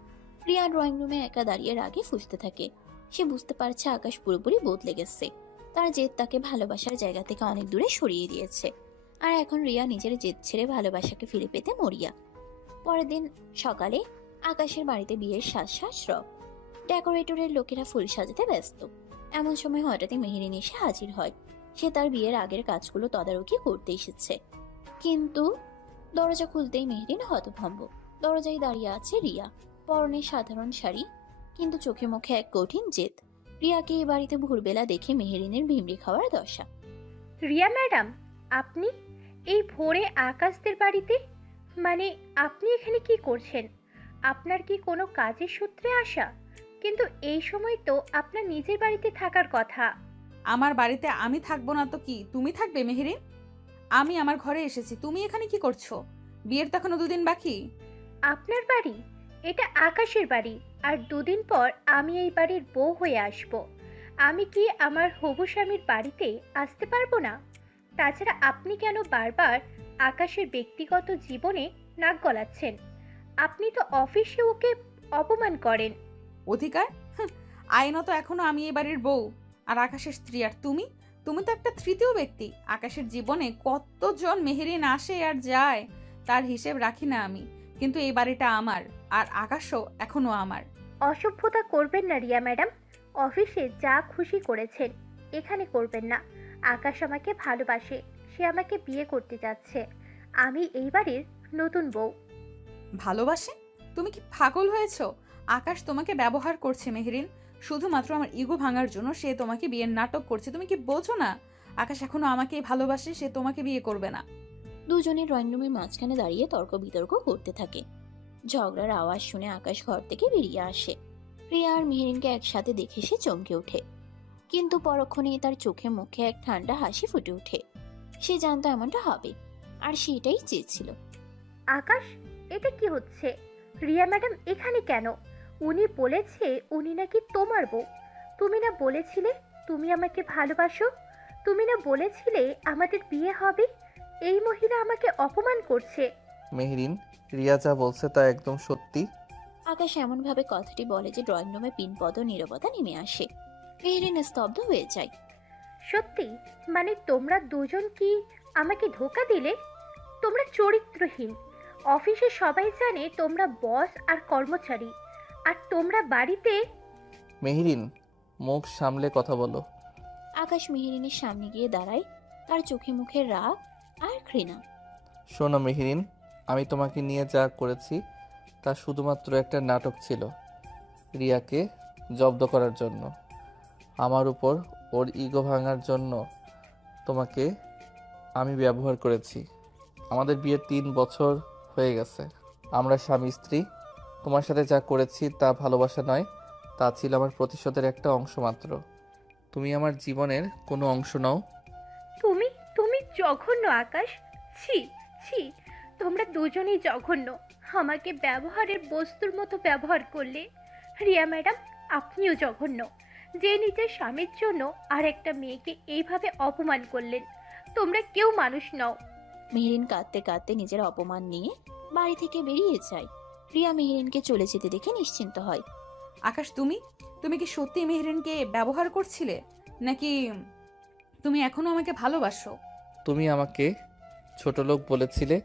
রিয়া ড্রয়িং রুমে একা দাঁড়িয়ে রাগে ফুঁসতে থাকে। সে বুঝতে পারছে আকাশ পুরোপুরি বদলে গেছে। তার জেদ তাকে ভালোবাসার জায়গা থেকে অনেক দূরে সরিয়ে দিয়েছে। আর এখন রিয়া নিজের জেদ ছেড়ে ভালোবাসাকে ফিরে পেতে মরিয়া। পরের দিন সকালে আকাশের বাড়িতে বিয়ের সাজ রব। ডেকোরেটরের লোকেরা ফুল সাজাতে ব্যস্ত। এমন সময় হঠাৎই মেহেরিন এসে হাজির হয়। সে তার বিয়ের আগের কাজগুলো তদারকি করতে এসেছে। কিন্তু দরজা খুলতেই মেহেরিন হতভম্ব। দরজায় দাঁড়িয়ে আছে রিয়া, পরনে সাধারণ শাড়ি, কিন্তু চোখে মুখে এক কঠিন জেদ। রিয়াকে এই বাড়িতে ভোরবেলা দেখে মেহেরিনের ভিমড়ি খাওয়ার দশা। রিয়া ম্যাডাম, আপনি এই ভোরে আকাশদের বাড়িতে? মানে আপনি এখানে কি করছেন? আপনার কি কোনো কাজের সূত্রে আসা? কিন্তু এই সময় তো আপনার নিজের বাড়িতে থাকার কথা। আমার বাড়িতে আমি থাকবো না তো কি তুমি থাকবে মেহেরিন? আমি আমার ঘরে এসেছি, তুমি এখানে কি করছো? বিয়ের তো এখনো 2 দিন বাকি। আপনার বাড়ি? এটা আকাশের বাড়ি, আর 2 দিন পর আমি এই বাড়ির বউ হয়ে আসব। আমি কি আমার হবু স্বামীর বাড়িতে আসতে পারবো না? তাছাড়া আপনি কেন বারবার আকাশের ব্যক্তিগত জীবনে নাক গলাচ্ছেন? আপনি তো অফিসে ওকে অপমান করেন। অধিকার? আইনত এখনো আমি এই বাড়ির বউ আর আকাশের স্ত্রী। আর তুমি তুমি তো একটা তৃতীয় ব্যক্তি। আকাশের জীবনে কতজন মেহেরিন আসে আর যায় তার হিসেব রাখি না আমি, কিন্তু এই বাড়িটা আমার, আর আকাশও এখনো আমার। অসভ্যতা করবেন না রিয়া ম্যাডাম। অফিসে যা খুশি করেছেন, এখানে করবেন না। আকাশ আমাকে ভালোবাসে, সে আমাকে বিয়ে করতে যাচ্ছে। আমি এই বাড়ির নতুন বউ। ভালোবাসে? তুমি কি পাগল হয়েছো? আকাশ তোমাকে ব্যবহার করছে মেহেরিন, শুধুমাত্র আমার ইগো ভাঙার জন্য সে তোমাকে বিয়ের নাটক করছে। তুমি কি বোঝো না আকাশ এখনো আমাকেই ভালোবাসে, সে তোমাকে বিয়ে করবে না। দুজনে ড্রয়িং রুমের মাঝখানে দাঁড়িয়ে তর্ক বিতর্ক করতে থাকে। ঝগড়ার আওয়াজ শুনে আকাশ ঘর থেকে বেরিয়ে আসে। রিয়া আর মেহেরিনকে একসাথে দেখে সে চমকে ওঠে, কিন্তু পরক্ষণেই তার চোখে মুখে এক ঠান্ডা হাসি ফুটে ওঠে। সে জানতো এমনটা হবে, আর সেটাই চেয়েছিল। আকাশ, এটা কি হচ্ছে? রিয়া ম্যাডাম এখানে কেন? উনি বলেছে উনি নাকি তোমার বউ। তুমি না বলেছিলে তুমি আমাকে ভালোবাসো? তুমি না বলেছিলে আমাদের বিয়ে হবে? এই মহিলা আমাকে অপমান করছে। মেহেরিন, রিয়া যা বলছে তা একদম সত্যি। আকাশ এমনভাবে কথাটি বলে যে ড্রয়িং রুমে পিনপদ নীরবতা নেমে আসে। মেহেরিন স্তব্ধ হয়ে যায়। সত্যি? মানে তোমরা দুজন কি আমাকে ধোঁকা দিলে? তোমরা চরিত্রহীন। অফিসে সবাই জানে তোমরা বস আর কর্মচারী, আর তোমরা বাড়িতে। মেহেরিন, মুখ সামলে কথা বলো। আকাশ মেহেরিনের সামনে গিয়ে দাঁড়ায়, তার চোখে মুখে রাগ আর ঘৃণা। শোনো মেহেরিন, আমি তোমাকে নিয়ে যা করেছি তা শুধুমাত্র একটা নাটক ছিল, রিয়াকে জব্দ করার জন্য। আমার উপর ওর ইগো ভাঙার জন্য তোমাকে আমি ব্যবহার করেছি। আমাদের বিয়ের 3 বছর হয়ে গেছে, আমরা স্বামী স্ত্রী। তোমার সাথে যা করেছি তা ভালোবাসা নয়, তা ছিল আমার প্রতিশোধের একটা অংশ মাত্র। তুমি আমার জীবনের কোনো অংশ নও। তুমি তুমি জঘন্য আকাশ। ছি ছি, তোমরা দুজনেই জঘন্য। আমাকে ব্যবহারের বস্তুর মতো ব্যবহার করলে। রিয়া ম্যাডাম, আপনিও জঘন্য, যে নিজের স্বামীর জন্য আর একটা মেয়েকে এইভাবে অপমান করলেন। তোমরা কেউ মানুষ নও। মেহেরিন কাঁদতে কাঁদতে নিজের অপমান নিয়ে বাড়ি থেকে বেরিয়ে যায়। রিয়া মেহেরিনকে চলে যেতে দেখে নিশ্চিন্ত হয়। আকাশ, তুমি তুমি কি সত্যি মেহেরিনকে ব্যবহার করছিলে, নাকি তুমি এখনো আমাকে ভালোবাসো? তুমি আমাকে ছোট লোক বলেছিলে,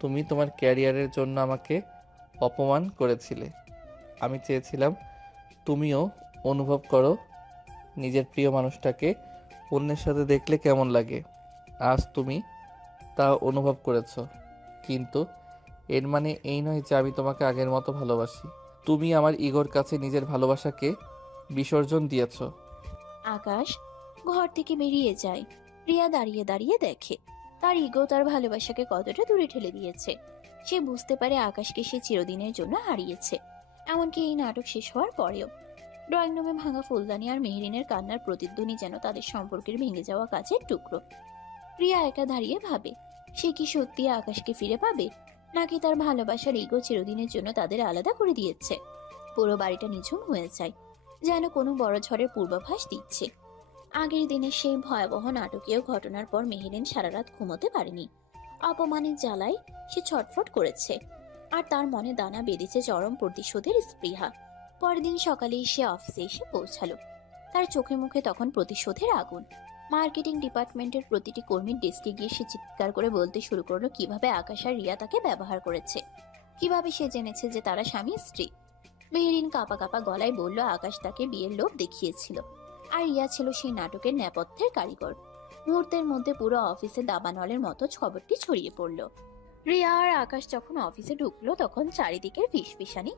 তুমি তোমার ক্যারিয়ারের জন্য আমাকে অপমান করেছিলে। আমি চেয়েছিলাম তুমিও অনুভব করো নিজের প্রিয় মানুষটাকে অন্যের সাথে দেখলে কেমন লাগে। আজ তুমি তা অনুভব করেছো, কিন্তু এর মানে এই নয় যে আমি তোমাকে আগের মতো ভালোবাসি। তুমি আমার ইগোর কাছে নিজের ভালোবাসাকে বিসর্জন দিয়েছো। আকাশ ঘর থেকে বেরিয়ে যায়। রিয়া দাঁড়িয়ে দাঁড়িয়ে দেখে তার ইগো তার ভালোবাসাকে কতটা দূরে ঠেলে দিয়েছে। সে বুঝতে পারে আকাশকে সে চিরদিনের জন্য হারিয়েছে, এমনকি এই নাটক শেষ হওয়ার পরেও। ড্রয়িং রুমে ভাঙা ফুলদানি আর মেহরিনের কান্নার প্রতিধ্বনি যেন তাদের সম্পর্কের ভেঙে যাওয়া কাচের টুকরো। রিয়া একা দাঁড়িয়ে ভাবে, সে কি সত্যি আকাশকে ফিরে পাবে, নাকি তার ভালোবাসার ইগো চিরদিনের জন্য তাদের আলাদা করে দিয়েছে। পুরো বাড়িটা নিঝুম হয়ে যায়, যেন কোনো বড় ঝড়ের পূর্বাভাস দিচ্ছে। আগের দিনের সেই ভয়াবহ নাটকীয় ঘটনার পর মেহেরিন সারা রাত ঘুমোতে পারেনি। অপমানের জ্বালায় সে ছটফট করেছে, আর তার মনে দানা বেঁধেছে চরম প্রতিশোধের স্পৃহা। পরের দিন সকালেই সে অফিসে এসে পৌঁছালো। তার চোখে মুখে তখন প্রতিশোধের আগুন। মার্কেটিং ডিপার্টমেন্টের প্রতিটি কর্মীর ডেস্কে গিয়ে সে চিৎকার করে বলতে শুরু করলো কিভাবে আকাশ আর রিয়া তাকে ব্যবহার করেছে, কিভাবে সে জেনেছে যে তারা স্বামী স্ত্রী। মেহরিন কাঁপা কাঁপা গলায় বলল আকাশ তাকে বিয়ের লোভ দেখিয়েছিল, আর রিয়া ছিল সেই নাটকের নেপথ্যের কারিগর। মুহূর্তের মধ্যে পুরো অফিসে দাবানলের মতো খবরটি ছড়িয়ে পড়ল। রিয়া আর আকাশ যখন অফিসে ঢুকলো তখন চারিদিকের ফিসফিসানি,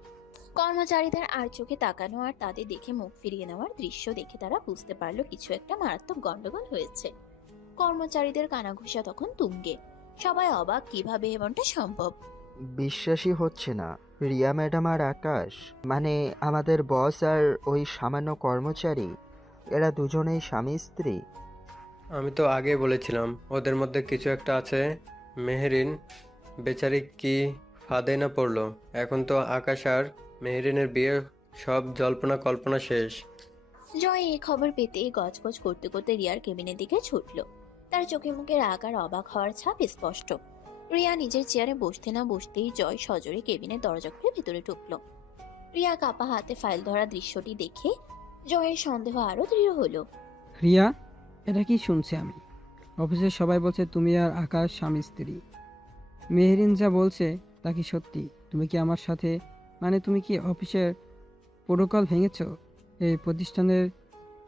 কর্মচারীদের আর চোখে তাকানো আর তাদের দেখে মুখ ফিরিয়ে নেওয়ার দৃশ্য দেখে তারা বুঝতে পারলো কিছু একটা মারাত্মক গন্ডগোল হয়েছে। কর্মচারীদের কানাঘুষা তখন তুঙ্গে। সবাই অবাক, কিভাবে এমনটা সম্ভব। বিশ্বাসই হচ্ছে না, রিয়া ম্যাডাম আর আকাশ, মানে আমাদের বস আর ওই সামান্য কর্মচারী, এরা দুজনেই স্বামী স্ত্রী। আমি তো আগে বলেছিলাম ওদের মধ্যে কিছু একটা আছে। মেহরিন বেচারি কি ফাঁদে না পড়লো। এখন তো আকাশ আর মেহরিনের বিয়ে, সব জল্পনা কল্পনা শেষ। জয় এই খবর পেতে গজগজ করতে করতে রিয়ার কেবিনের দিকে ছুটল। তার চোখে মুখে রাগ আর অবাক হওয়ার ছাপ স্পষ্ট। রিয়া নিজের চেয়ারে বসতে না বসতেই জয় সজোরে কেবিনের দরজা খুলে ভেতরে ঢুকলো। রিয়া কাপা হাতে ফাইল ধরা দৃশ্যটি দেখে জয়ের সন্দেহ আরো দৃঢ় হলো। রিয়া, এটা কি শুনছি আমি? অফিসের সবাই বলছে তুমি আর আকাশ স্বামী স্ত্রী। মেহরিন যা বলছে তা কি সত্যি? তুমি কি আমার সাথে, মানে তুমি কি অফিসের প্রোটোকল ভেঙেছো? এই প্রতিষ্ঠানের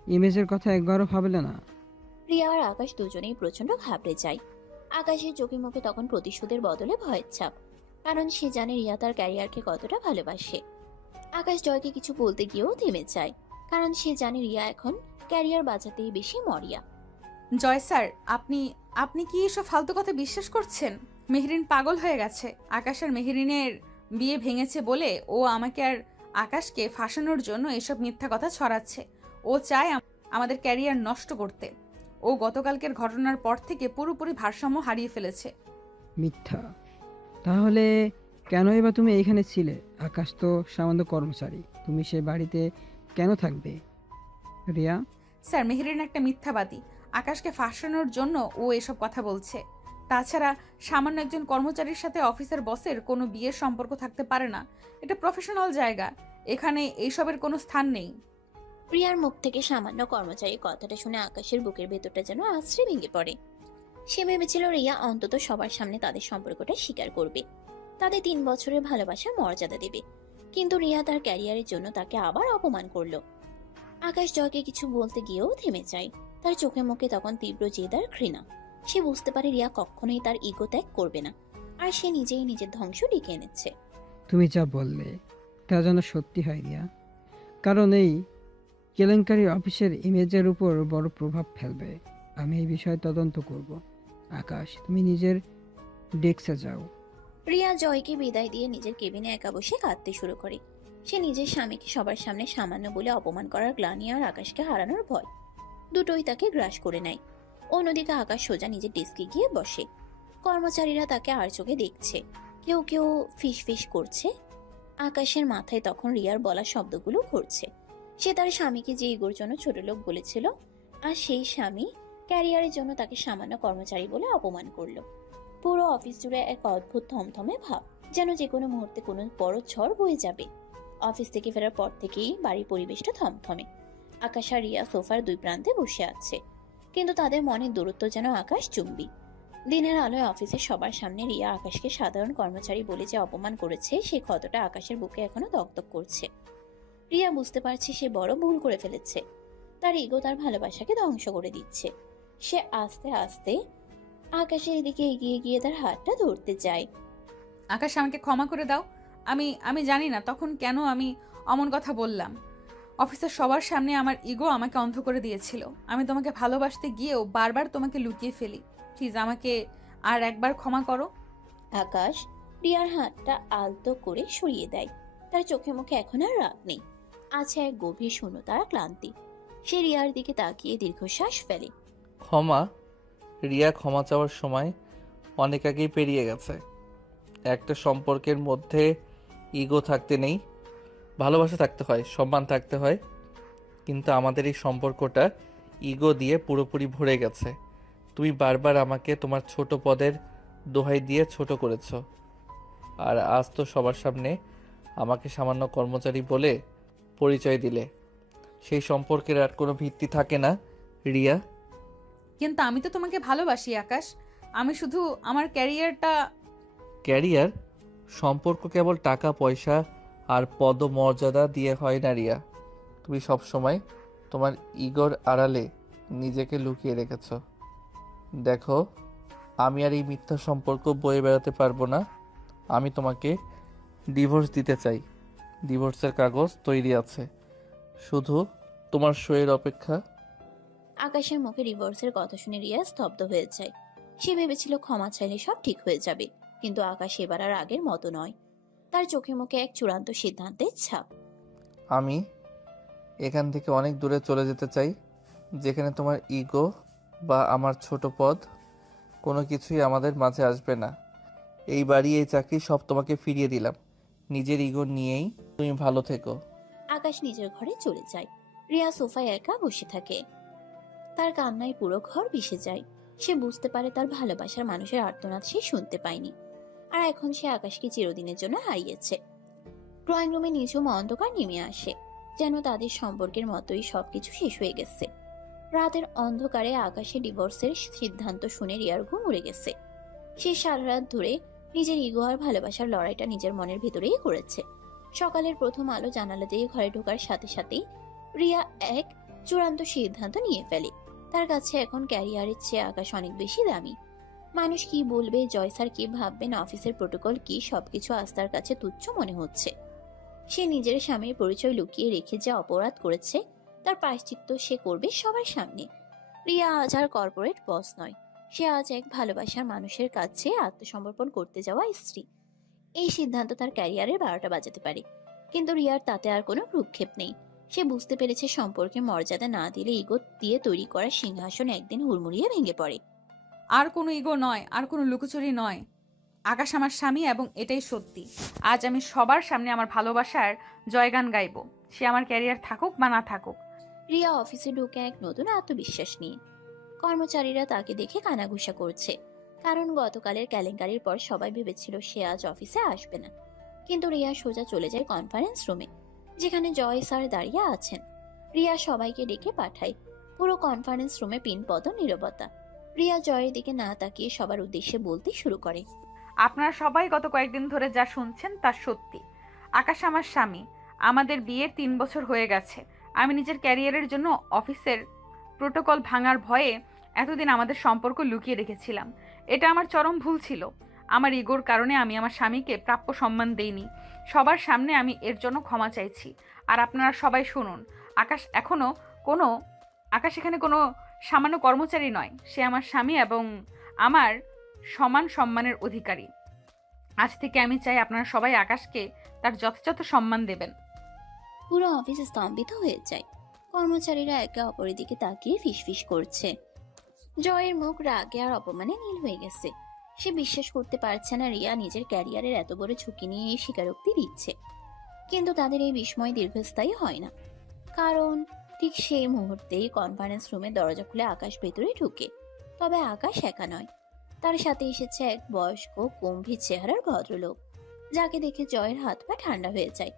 ইমেজের কথা একবারও ভাবলে না? রিয়া আর আকাশ দুজনেই প্রচন্ড ঘাবড়ে যায়। আকাশের চোখে মুখে তখন প্রতিশোধের বদলে ভয়ের ছাপ, কারণ সে জানে রিয়া তার ক্যারিয়ারকে কতটা ভালোবাসে। আকাশ জয়কে কিছু বলতে গিয়েও থেমে যায়, কারণ সে জানে রিয়া এখন ক্যারিয়ার বাঁচাতেই বেশি মরিয়া। জয় স্যার, আপনি আপনি কি এসব ফালতু কথা বিশ্বাস করছেন? মেহরিন পাগল হয়ে গেছে। আকাশ আর মেহরিনের বিয়ে ভেঙেছে বলে ও আমাকে আর আকাশকে ফাঁসানোর জন্য এসব মিথ্যা কথা ছড়াচ্ছে। ও চায় আমাদের ক্যারিয়ার নষ্ট করতে। ও গতকালকের ঘটনার পর থেকে পুরোপুরি ভারসাম্য হারিয়ে ফেলেছে। মিথ্যা? তাহলে কেনই বা তুমি এইখানে ছিলে? আকাশ তো সামান্য কর্মচারী, তুমি সে বাড়িতে কেন থাকবে? রিয়া, স্যার, মেহরিন একটা মিথ্যাবাদী। আকাশকে ফাঁসানোর জন্য ও এসব কথা বলছে। তাছাড়া সামান্য একজন কর্মচারীর সাথে অফিসের বসের কোনো বিয়ের সম্পর্ক থাকতে পারে না। এটা প্রফেশনাল জায়গা, এখানে এইসবের কোনো স্থান নেই। রিয়ার মুখ থেকে সামান্য কর্মচারী কথাটা শুনে আকাশের বুকের ভেতরটা যেন আছড়ে ভেঙে পড়ে। সে ভেবেছিল রিয়া অন্তত সবার সামনে তাদের সম্পর্কটা স্বীকার করবে, তাদের 3 বছরের ভালোবাসার মর্যাদা দেবে। কিন্তু রিয়া তার ক্যারিয়ারের জন্য তাকে আবার অপমান করলো। আকাশ জয়কে কিছু বলতে গিয়েও থেমে যায়। তার চোখে মুখে তখন তীব্র জেদ আর ঘৃণা। সে বুঝতে পারে রিয়া কখনোই তার ইগো ত্যাগ করবে না, আর সে নিজেই নিজের ধ্বংস ডেকে এনেছে। তুমি যা বললে তা যেন সত্যি হয় রিয়া, কারণ এই কেলেঙ্কারি অফিসের ইমেজের উপর বড় প্রভাব ফেলবে। আমি এই বিষয়ে তদন্ত করব। আকাশ, তুমি নিজের ডেস্কে যাও। রিয়া জয়কে বিদায় দিয়ে নিজের কেবিনে একা বসে কাঁদতে শুরু করে। সে নিজের স্বামীকে সবার সামনে সামান্য বলে অপমান করার গ্লানি আর আকাশকে হারানোর ভয় দুটোই তাকে গ্রাস করে নেয়। অন্যদিকে আকাশ সোজা নিজের ডেস্কে গিয়ে বসে। কর্মচারীরা তাকে আর চোখে দেখছে, কেউ কেউ ফিস ফিস করছে। আকাশের মাথায় তখন রিয়ার বলা শব্দগুলো ঘুরছে। সে তার স্বামীকে যে ইগোর জন্য ছোট লোক বলেছিল, আর সেই স্বামী ক্যারিয়ারের জন্য তাকে সামান্য কর্মচারী বলে অপমান করলো। পুরো অফিস জুড়ে এক অদ্ভুত থমথমে ভাব, যেন যে কোনো মুহূর্তে কোনো বড় ঝড় বয়ে যাবে। অফিস থেকে ফেরার পর থেকেই বাড়ির পরিবেশটা থমথমে। আকাশ আর রিয়া সোফার 2 প্রান্তে বসে আছে, কিন্তু তাদের মনের দূরত্ব যেন আকাশ চুম্বি। দিনের আলোয় অফিসের সবার সামনে রিয়া আকাশকে সাধারণ কর্মচারী বলে যে অপমান করেছে, সেই ক্ষতটা আকাশের বুকে এখনো দগদগ করছে। রিয়া বুঝতে পারছে সে বড় ভুল করে ফেলেছে। তার ইগো তার ভালোবাসাকে ধ্বংস করে দিচ্ছে। সে আস্তে আস্তে আকাশের দিকে এগিয়ে গিয়ে তার হাতটা ধরতে চায়। আকাশ, আমাকে ক্ষমা করে দাও। আমি জানি না তখন কেন আমি অমন কথা বললাম। অফিসের সবার সামনে আমার ইগো আমাকে অন্ধ করে দিয়েছিল। আমি তোমাকে ভালোবাসতে গিয়েও বারবার তোমাকে লুকিয়ে ফেলি। প্লিজ আমাকে আর একবার ক্ষমা করো। আকাশ রিয়ার হাতটা আলতো করে সরিয়ে দেয়। তার চোখে মুখে এখন আর রাগ নেই, আছে এক গভীর শূন্যতা আর ক্লান্তি। সে রিয়ার দিকে তাকিয়ে দীর্ঘশ্বাস ফেলে। ক্ষমা? রিয়া ক্ষমা চাওয়ার সময় অনেক আগেই পেরিয়ে গেছে। একটা সম্পর্কের মধ্যে ইগো থাকতে নেই, ভালোবাসা থাকতে হয়, সম্মান থাকতে হয়। কিন্তু আমাদের এই সম্পর্কটা ইগো দিয়ে পুরোপুরি ভরে গেছে। তুমি বারবার আমাকে তোমার ছোট পদের দোহাই দিয়ে ছোট করেছো, আর আজ তো সবার সামনে আমাকে সামান্য কর্মচারী বলে পরিচয় দিলে। সেই সম্পর্কের আর কোনো ভিত্তি থাকে না রিয়া। কিন্তু আমি তো তোমাকে ভালোবাসি আকাশ। আমি শুধু আমার ক্যারিয়ারটা। ক্যারিয়ার? সম্পর্ক কেবল টাকা পয়সা আর পদমর্যাদা দিয়ে হয় না রিয়া। তুমি সবসময় তোমার ইগোর আড়ালে নিজেকে লুকিয়ে রেখেছ। দেখো, আমি আর এই মিথ্যা সম্পর্ক বয়ে বেড়াতে পারবো না। আমি তোমাকে ডিভোর্স দিতে চাই। ডিভোর্সের কাগজ তৈরি আছে, শুধু তোমার সইয়ের অপেক্ষা। আকাশের মুখে ডিভোর্সের কথা শুনে রিয়া স্তব্ধ হয়ে যায়। সে ভেবেছিল ক্ষমা চাইলে সব ঠিক হয়ে যাবে, কিন্তু আকাশ এবার আর আগের মতো নয়। তার চোখে মুখে এক চূড়ান্ত সিদ্ধান্তের ছাপ। আমি এখান থেকে অনেক দূরে চলে যেতে চাই, যেখানে তোমার ইগো বা আমার ছোট পদ কোনো কিছুই আমাদের মাঝে আসবে না। এই বাড়ি, এই চাকরি সব তোমাকে ফিরিয়ে দিলাম। নিজের ইগো নিয়েই তুমি ভালো থেকো। আকাশ নিজের ঘরে চলে যায়। রিয়া সোফায় একা বসে থাকে। তার কান্নায় পুরো ঘর ভেসে যায়। সে বুঝতে পারে তার ভালোবাসার মানুষের আর্তনাদ সে শুনতে পায়নি, আর এখন সে আকাশকে চিরদিনের জন্য হারিয়েছে। ড্রয়িং রুমে নিঝুম অন্ধকার নেমে আসে, যেন তাদের সম্পর্কের মতোই সবকিছু শেষ হয়ে গেছে। রাতের অন্ধকারে আকাশে ডিভোর্সের সিদ্ধান্ত শুনে রিয়ার ঘুম উড়ে গেছে। সে সারা রাত ধরে নিজের ইগো আর ভালোবাসার লড়াইটা নিজের মনের ভেতরেই করেছে। সকালের প্রথম আলো জানালা দিয়ে ঘরে ঢোকার সাথে সাথেই রিয়া এক চূড়ান্ত সিদ্ধান্ত নিয়ে ফেলে। তার কাছে এখন ক্যারিয়ারের চেয়ে আকাশ অনেক বেশি দামি। মানুষ কি বলবে, জয় স্যার কি ভাববেন, অফিসের প্রোটোকল কি, সবকিছু আজ তার কাছে তুচ্ছ মনে হচ্ছে। সে নিজের স্বামীর পরিচয় লুকিয়ে রেখে যা অপরাধ করেছে, তার প্রায়শ্চিত্ত সে করবে সবার সামনে। রিয়া আজ আর কর্পোরেট বস নয়, সে আজ এক ভালোবাসার মানুষের কাছে আত্মসমর্পণ করতে যাওয়া স্ত্রী। এই সিদ্ধান্ত তার ক্যারিয়ারের 12টা বাজাতে পারে, কিন্তু রিয়ার তাতে আর কোনো ভ্রুক্ষেপ নেই। সে বুঝতে পেরেছে সম্পর্কে মর্যাদা না দিলে ইগো দিয়ে তৈরি করা সিংহাসন একদিন হুড়মুড়িয়ে ভেঙে পড়ে। আর কোনো ইগো নয়, আর কোনো লুকোচুরি নয়। আকাশ আমার স্বামী এবং এটাই সত্যি। আজ আমি সবার সামনে আমার ভালোবাসার জয়গান গাইব, সে আমার ক্যারিয়ার থাকুক বা না থাকুক। রিয়া অফিসে ঢুকে এক নতুন আত্মবিশ্বাস নিয়ে। কর্মচারীরা তাকে দেখে কানাঘুষা করছে, কারণ গতকালের কেলেঙ্কারির পর সবাই ভেবেছিল সে আজ অফিসে আসবে না। কিন্তু রিয়া সোজা চলে যায় কনফারেন্স রুমে, যেখানে জয় স্যার দাঁড়িয়ে আছেন। রিয়া সবাইকে ডেকে পাঠায়। পুরো কনফারেন্স রুমে পিনপদ নীরবতা। রিয়া জয়ের দিকে না তাকিয়ে সবার উদ্দেশ্যে বলতে শুরু করে। আপনারা সবাই গত কয়েকদিন ধরে যা শুনছেন তা সত্যি। আকাশ আমার স্বামী। আমাদের বিয়ের 3 বছর হয়ে গেছে। আমি নিজের ক্যারিয়ারের জন্য অফিসের প্রোটোকল ভাঙার ভয়ে এতদিন আমাদের সম্পর্ক লুকিয়ে রেখেছিলাম। এটা আমার চরম ভুল ছিল। আমার ইগোর কারণে আমি আমার স্বামীকে প্রাপ্য সম্মান দেইনি। সবার সামনে আমি এর জন্য ক্ষমা চাইছি। আর আপনারা সবাই শুনুন, আকাশ এখানে কোনো সামান্য কর্মচারী নয়। সে আমার স্বামী এবং আমার সমান সম্মানের অধিকারী। আজ থেকে আমি চাই আপনারা সবাই আকাশকে তার যথাযথ সম্মান দেবেন। পুরো অফিস স্তম্ভিত হয়ে যায়। কর্মচারীরা একে অপরের দিকে তাকিয়ে ফিসফিস করছে। জয়ের মুখ রাগে আর অপমানে নীল হয়ে গেছে। সে বিশ্বাস করতে পারছে না রিয়া নিজের ক্যারিয়ারের এত বড় ঝুঁকি নিয়ে এই স্বীকারোক্তি দিচ্ছে। কিন্তু তাদের এই বিস্ময় দীর্ঘস্থায়ী হয় না, কারণ ঠিক সেই মুহূর্তেই কনফারেন্স রুমের দরজা খুলে আকাশ ভেতরে ঢুকে। তবে আকাশ একা নয়, তার সাথে এসেছে এক বয়স্ক গম্ভীর চেহারার ভদ্রলোক, যাকে দেখে জয়ের হাত পা ঠান্ডা হয়ে যায়।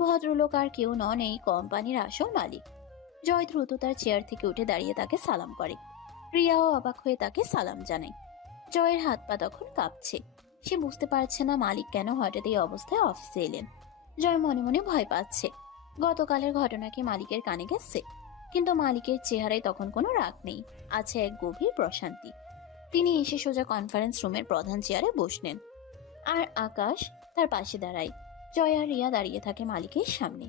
ভদ্রলোক আর কেউ নন, এই কোম্পানির আসল মালিক। জয় দ্রুত তার চেয়ার থেকে উঠে দাঁড়িয়ে তাকে সালাম করে। রিয়াও অবাক হয়ে তাকে সালাম জানায়। জয়ের হাত পা তখন কাঁপছে। সে বুঝতে পারছে না মালিক কেন হঠাৎ এই অবস্থায় অফিসে এলেন। জয় মনে মনে ভয় পাচ্ছে। গতকালের ঘটনা কি মালিকের কানে গেছে? কিন্তু মালিকের চেহারায় তখন কোনো রাগ নেই, আছে এক গভীর প্রশান্তি। তিনি এসে সোজা কনফারেন্স রুমের প্রধান চেয়ারে বসলেন, আর আকাশ তার পাশে দাঁড়ায়। জয় আর রিয়া দাঁড়িয়ে থাকে মালিকের সামনে।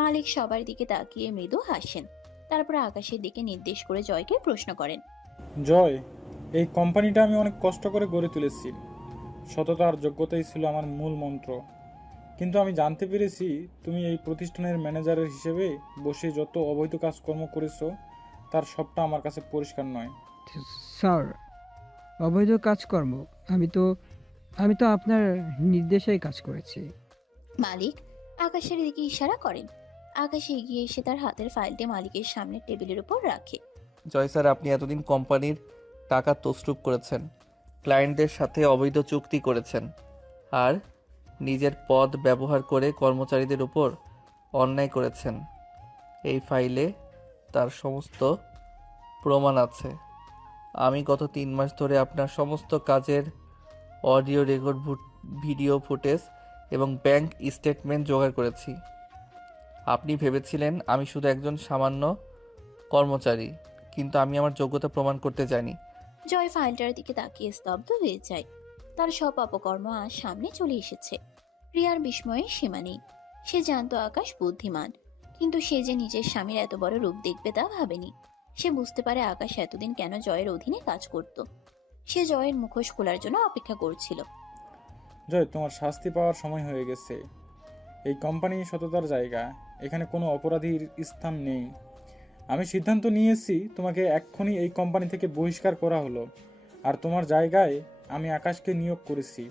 মালিক সবার দিকে তাকিয়ে মৃদু হাসেন, তারপর আকাশের দিকে নির্দেশ করে জয়কে প্রশ্ন করেন। জয়, এই কোম্পানিটা আমি অনেক কষ্ট করে গড়ে তুলেছি। সততা আর যোগ্যতাই ছিল আমার মূল মন্ত্র। কিন্তু আমি জানতে পেরেছি তুমি এই প্রতিষ্ঠানের ম্যানেজারের হিসেবে বসে যত অবৈধ কাজকর্ম করেছো তার সবটা আমার কাছে পরিষ্কার নয়। স্যার, অবৈধ কাজকর্ম আমি তো আপনার নির্দেশেই কাজ করেছি। মালিক আকাশের দিকে ইশারা করেন। আকাশ এগিয়ে এসে তার হাতের ফাইলটি মালিকের সামনে টেবিলের উপর রাখে। জয় স্যার, আপনি এতদিন কোম্পানির টাকা তছরূপ করেছেন, ক্লায়েন্টদের সাথে অবৈধ চুক্তি করেছেন, আর নিজের পদ ব্যবহার করে কর্মচারীদের উপর অন্যায় করেছেন। এই ফাইলে তার সমস্ত প্রমাণ আছে। আমি গত 3 মাস ধরে আপনার সমস্ত কাজের অডিও রেকর্ড, ভিডিও ফুটেজ এবং ব্যাংক স্টেটমেন্ট জোগাড় করেছি। আপনি ভেবেছিলেন আমি শুধু একজন সামান্য কর্মচারী, কিন্তু আমি আমার যোগ্যতা প্রমাণ করতে জানি। জয় ফাইলটার দিকে তাকিয়ে স্তব্ধ হয়ে যায়। তার সব অপকর্ম আজ সামনে চলে এসেছে। রিয়ার বিস্ময়ের সীমা নেই। সে জানতো আকাশ বুদ্ধিমান, কিন্তু সে যে নিজের স্বামীর এত বড় রূপ দেখবে তা ভাবেনি। সে বুঝতে পারে আকাশ এতদিন কেন জয়ের অধীনে কাজ করত। সে জয়ের মুখোশ খোলার জন্য অপেক্ষা করছিল। জয়, তোমার শাস্তি পাওয়ার সময় হয়ে গেছে। এই কোম্পানি সততার জায়গা, এখানে কোনো অপরাধীর স্থান নেই। আমি সিদ্ধান্ত নিয়েছি তোমাকে এক্ষুনি এই কোম্পানি থেকে বহিষ্কার করা হলো, আর তোমার জায়গায় আমি আকাশকে নিয়োগ করেছি।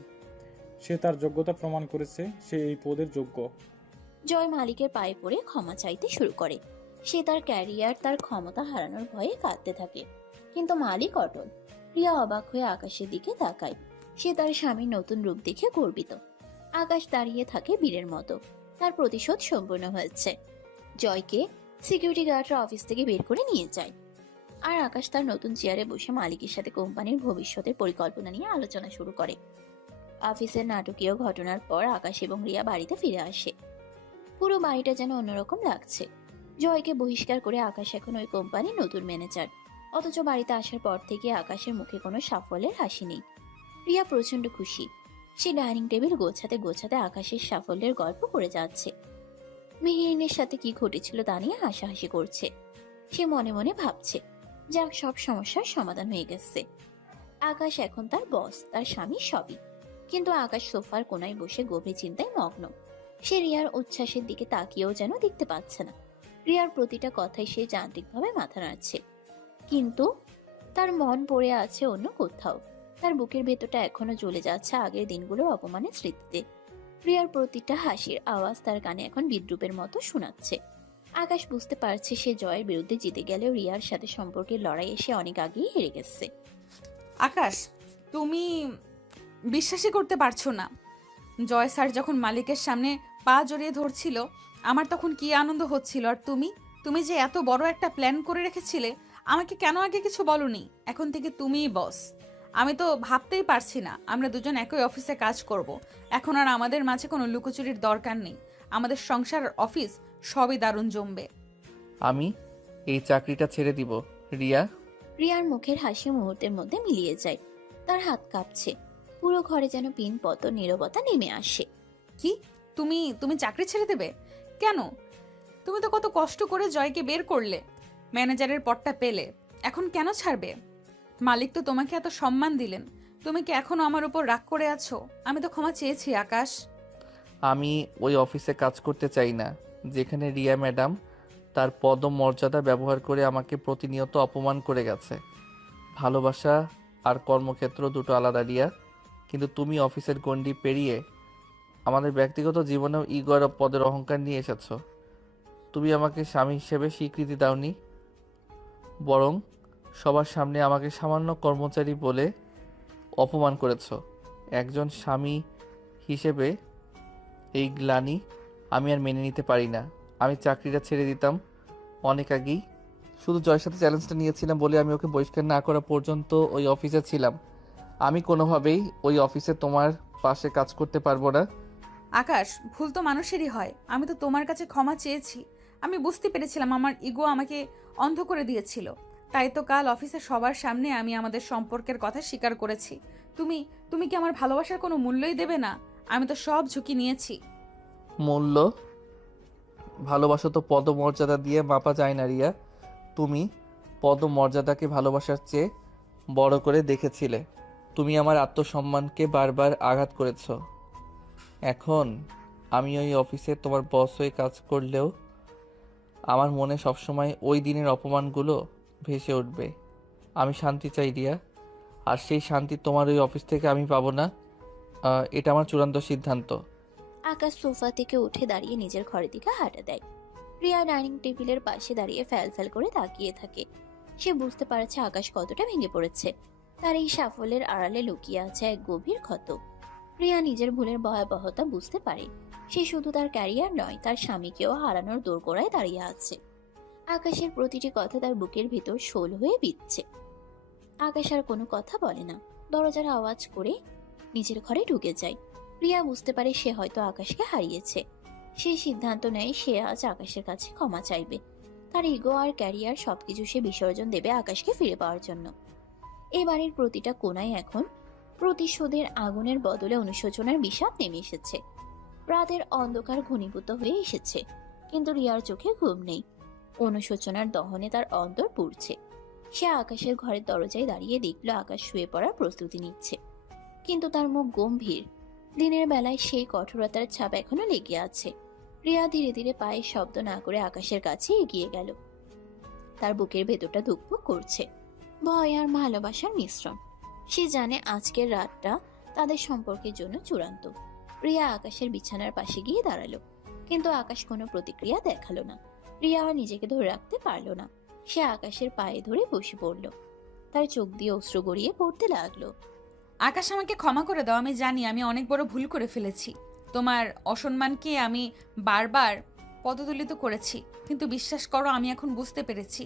সে তার যোগ্যতা প্রমাণ করেছে, সে এই পদের যোগ্য। জয় মালিকের পায়ে পড়ে ক্ষমা চাইতে শুরু করে। সে তার ক্যারিয়ার, তার ক্ষমতা হারানোর ভয়ে কাঁদতে থাকে, কিন্তু মালিক অটল। রিয়া অবাক হয়ে আকাশের দিকে তাকায়। সে তার স্বামীর নতুন রূপ দেখে গর্বিত। আকাশ দাঁড়িয়ে থাকে বীরের মতো। তার প্রতিশোধ সম্পূর্ণ হয়েছে। জয়কে সিকিউরিটি গার্ডরা অফিস থেকে বের করে নিয়ে যায়, আর আকাশ তার নতুন চেয়ারে বসে মালিকের সাথে কোম্পানির ভবিষ্যতের পরিকল্পনা নিয়ে আলোচনা শুরু করে। অফিসের নাটকীয় ঘটনার পর আকাশ এবং রিয়া বাড়িতে ফিরে আসে। পুরো বাড়িটা যেন অন্যরকম লাগছে। জয়কে বহিষ্কার করে আকাশ এখন ওই কোম্পানির নতুন ম্যানেজার। অথচ বাড়িতে আসার পর থেকে আকাশের মুখে কোনো সাফল্যের হাসি নেই। রিয়া প্রচন্ড খুশি। সে ডাইনিং টেবিল গোছাতে গোছাতে আকাশের সাফল্যের গল্প করে যাচ্ছে। মেহেরিনের সাথে কি ঘটেছিল তা নিয়ে হাসাহাসি করছে। সে মনে মনে ভাবছে, যাক, সব সমস্যার সমাধান হয়ে গেছে। আকাশ এখন তার বস, তার স্বামী সবই। কিন্তু আকাশ সোফার কোনায় বসে গভীর চিন্তায় মগ্ন। সে রিয়ার উচ্ছ্বাসের দিকে তাকিয়েও যেন দেখতে পাচ্ছে না। রিয়ার প্রতিটা কথাই সে যান্ত্রিকভাবে মাথা নাড়ছে, কিন্তু তার মন পড়ে আছে অন্য কোথাও। তার বুকের ভেতরটা এখনো জ্বলে যাচ্ছে আগের দিনগুলোর অপমানের স্মৃতিতে। রিয়ার প্রতিটা হাসির আওয়াজ তার কানে এখন বিদ্রুপের মতো শোনাচ্ছে। আকাশ বুঝতে পারছে সে জয়ের বিরুদ্ধে জিতে গেলেও রিয়ার সাথে সম্পর্কের লড়াইয়ে সে অনেক আগেই হেরে গেছে। আকাশ, তুমি বিশ্বাসই করতে পারছো না, জয় স্যার যখন মালিকের সামনে পা জড়িয়ে ধরছিল আমার তখন কি আনন্দ হচ্ছিল। আর তুমি যে এত বড় একটা প্ল্যান করে রেখেছিলে, আমাকে কেন আগে কিছু বলনি? এখন থেকে তুমিই বস। আমি তো ভাবতেই পারছি না আমরা দুজন একই অফিসে কাজ করব। এখন আর আমাদের মাঝে কোনো লুকোচুরির দরকার নেই। আমাদের সংসার আর অফিস সবই দারুণ জমবে। আমি এই চাকরিটা ছেড়ে দিব, রিয়া। রিয়ার মুখের হাসি মুহূর্তের মধ্যে মিলিয়ে যায়। তার হাত কাঁপছে। পুরো ঘরে যেন পিনপত নীরবতা নেমে আসে। কি, তুমি চাকরি ছেড়ে দেবে? কেন? তুমি তো কত কষ্ট করে জয়কে বের করলে, ম্যানেজারের পদটা পেলে, এখন কেন ছাড়বে? মালিক তো তোমাকে এত সম্মান দিলেন, তুমি কি এখনো আমার উপর রাগ করে আছো? আমি তো ক্ষমা চেয়েছি আকাশ। আমি ওই অফিসে কাজ করতে চাই না যেখানে রিয়া ম্যাডাম তার পদ ও মর্যাদা ব্যবহার করে আমাকে প্রতিনিয়ত অপমান করে গেছে। ভালোবাসা আর কর্মক্ষেত্র দুটো আলাদা, রিয়া। কিন্তু তুমি অফিসের গণ্ডি পেরিয়ে আমাদের ব্যক্তিগত জীবনেও ইগো আর পদের অহংকার নিয়ে এসেছো। তুমি আমাকে স্বামী হিসেবে স্বীকৃতি দাওনি, বরং সবার সামনে আমাকে সামান্য কর্মচারী বলে অপমান করেছো। একজন স্বামী হিসেবে এই গ্লানি আমি আর মেনে নিতে পারি না। আমি চাকরিটা ছেড়ে দিতাম অনেক আগেই। শুধু জয়ের সাথে চ্যালেঞ্জটা নিয়েছিলাম বলে আমি ওকে বহিষ্কার না করা পর্যন্ত ওই অফিসে ছিলাম। আমি কোনোভাবেই ওই অফিসে তোমার পাশে কাজ করতে পারবো না। আকাশ, ভুল তো মানুষেরই হয়। আমি তো তোমার কাছে ক্ষমা চেয়েছি। আমি বুঝতে পেরেছিলাম আমার ইগো আমাকে অন্ধ করে দিয়েছিল। তাই তো কাল অফিসে সবার সামনে আমি আমাদের সম্পর্কের কথা স্বীকার করেছি। তুমি তুমি কি আমার ভালোবাসার কোনো মূল্যই দেবে না? আমি তো সব ঝুঁকি নিয়েছি। মূল্য? ভালোবাসা তো পদমর্যাদা দিয়ে মাপা যায় না রিয়া। তুমি পদমর্যাদাকে ভালোবাসার চেয়ে বড় করে দেখেছিলে। তুমি আমার আত্মসম্মানকে বারবার আঘাত করেছ। এখন আমি ওই অফিসে তোমার বস হয়ে কাজ করলেও আমার মনে সবসময় ওই দিনের অপমানগুলো ভেসে উঠবে। আমি শান্তি চাই রিয়া, আর সেই শান্তি তোমার ওই অফিস থেকে আমি পাবো না। এটা আমার চূড়ান্ত সিদ্ধান্ত। আকাশ সোফা থেকে উঠে দাঁড়িয়ে নিজের ঘরের দিকে হাঁটা দেয়। রিয়া ডাইনিং টেবিলের পাশে দাঁড়িয়ে ফ্যাল ফ্যাল করে তাকিয়ে থাকে। সে বুঝতে পারছে আকাশ কতটা ভেঙে পড়েছে। তার এই সাফল্যের আড়ালে লুকিয়ে আছে এক গভীর ক্ষত। রিয়া নিজের ভুলের ভয়াবহতা বুঝতে পারে। সে শুধু তার ক্যারিয়ার নয়, তার স্বামীকেও হারানোর দোরগোড়ায় দাঁড়িয়ে আছে। আকাশের প্রতিটি কথা তার বুকের ভিতর শোল হয়ে বিঁধছে। আকাশ আর কোনো কথা বলে না, দরজার আওয়াজ করে নিজের ঘরে ঢুকে যায়। রিয়া বুঝতে পারে সে হয়তো আকাশকে হারিয়েছে। সে সিদ্ধান্ত নেয় সে আজ আকাশের কাছে ক্ষমা চাইবে। তার ইগো আর ক্যারিয়ার সবকিছু সে বিসর্জন দেবে আকাশকে ফিরে পাওয়ার জন্য। এই বাড়ির প্রতিটা কোণায় এখন প্রতিশোধের আগুনের বদলে অনুশোচনার বিষাদ নেমে এসেছে। রাতের অন্ধকার ঘনীভূত হয়ে এসেছে, কিন্তু রিয়ার চোখে ঘুম নেই। অনুশোচনার দহনে তার অন্তর পুড়ছে। সে আকাশের ঘরের দরজায় দাঁড়িয়ে দেখল আকাশ শুয়ে পড়ার প্রস্তুতি নিচ্ছে, কিন্তু তার মুখ গম্ভীর। দিনের বেলায় সেই কঠোরতার ছাপ এখনো লেগে আছে। রিয়া ধীরে ধীরে পায়ের শব্দ না করে আকাশের কাছে এগিয়ে গেল। তার বুকের ভেতরটা ধুকপুক করছে, ভয় আর ভালোবাসার মিশ্রণ। সে জানে আজকের রাতটা তাদের সম্পর্কের জন্য চূড়ান্ত। রিয়া আকাশের বিছানার পাশে গিয়ে দাঁড়ালো, কিন্তু আকাশ কোনো প্রতিক্রিয়া দেখালো না। রিয়া আর নিজেকে ধরে রাখতে পারল না। সে আকাশের পায়ে ধরে বসে পড়ল। তার চোখ দিয়ে অশ্রু গড়িয়ে পড়তে লাগলো। আকাশ, আমাকে ক্ষমা করে দাও। আমি জানি আমি অনেক বড় ভুল করে ফেলেছি। তোমার অসম্মানকে আমি বারবার পদদলিত করেছি, কিন্তু বিশ্বাস করো আমি এখন বুঝতে পেরেছি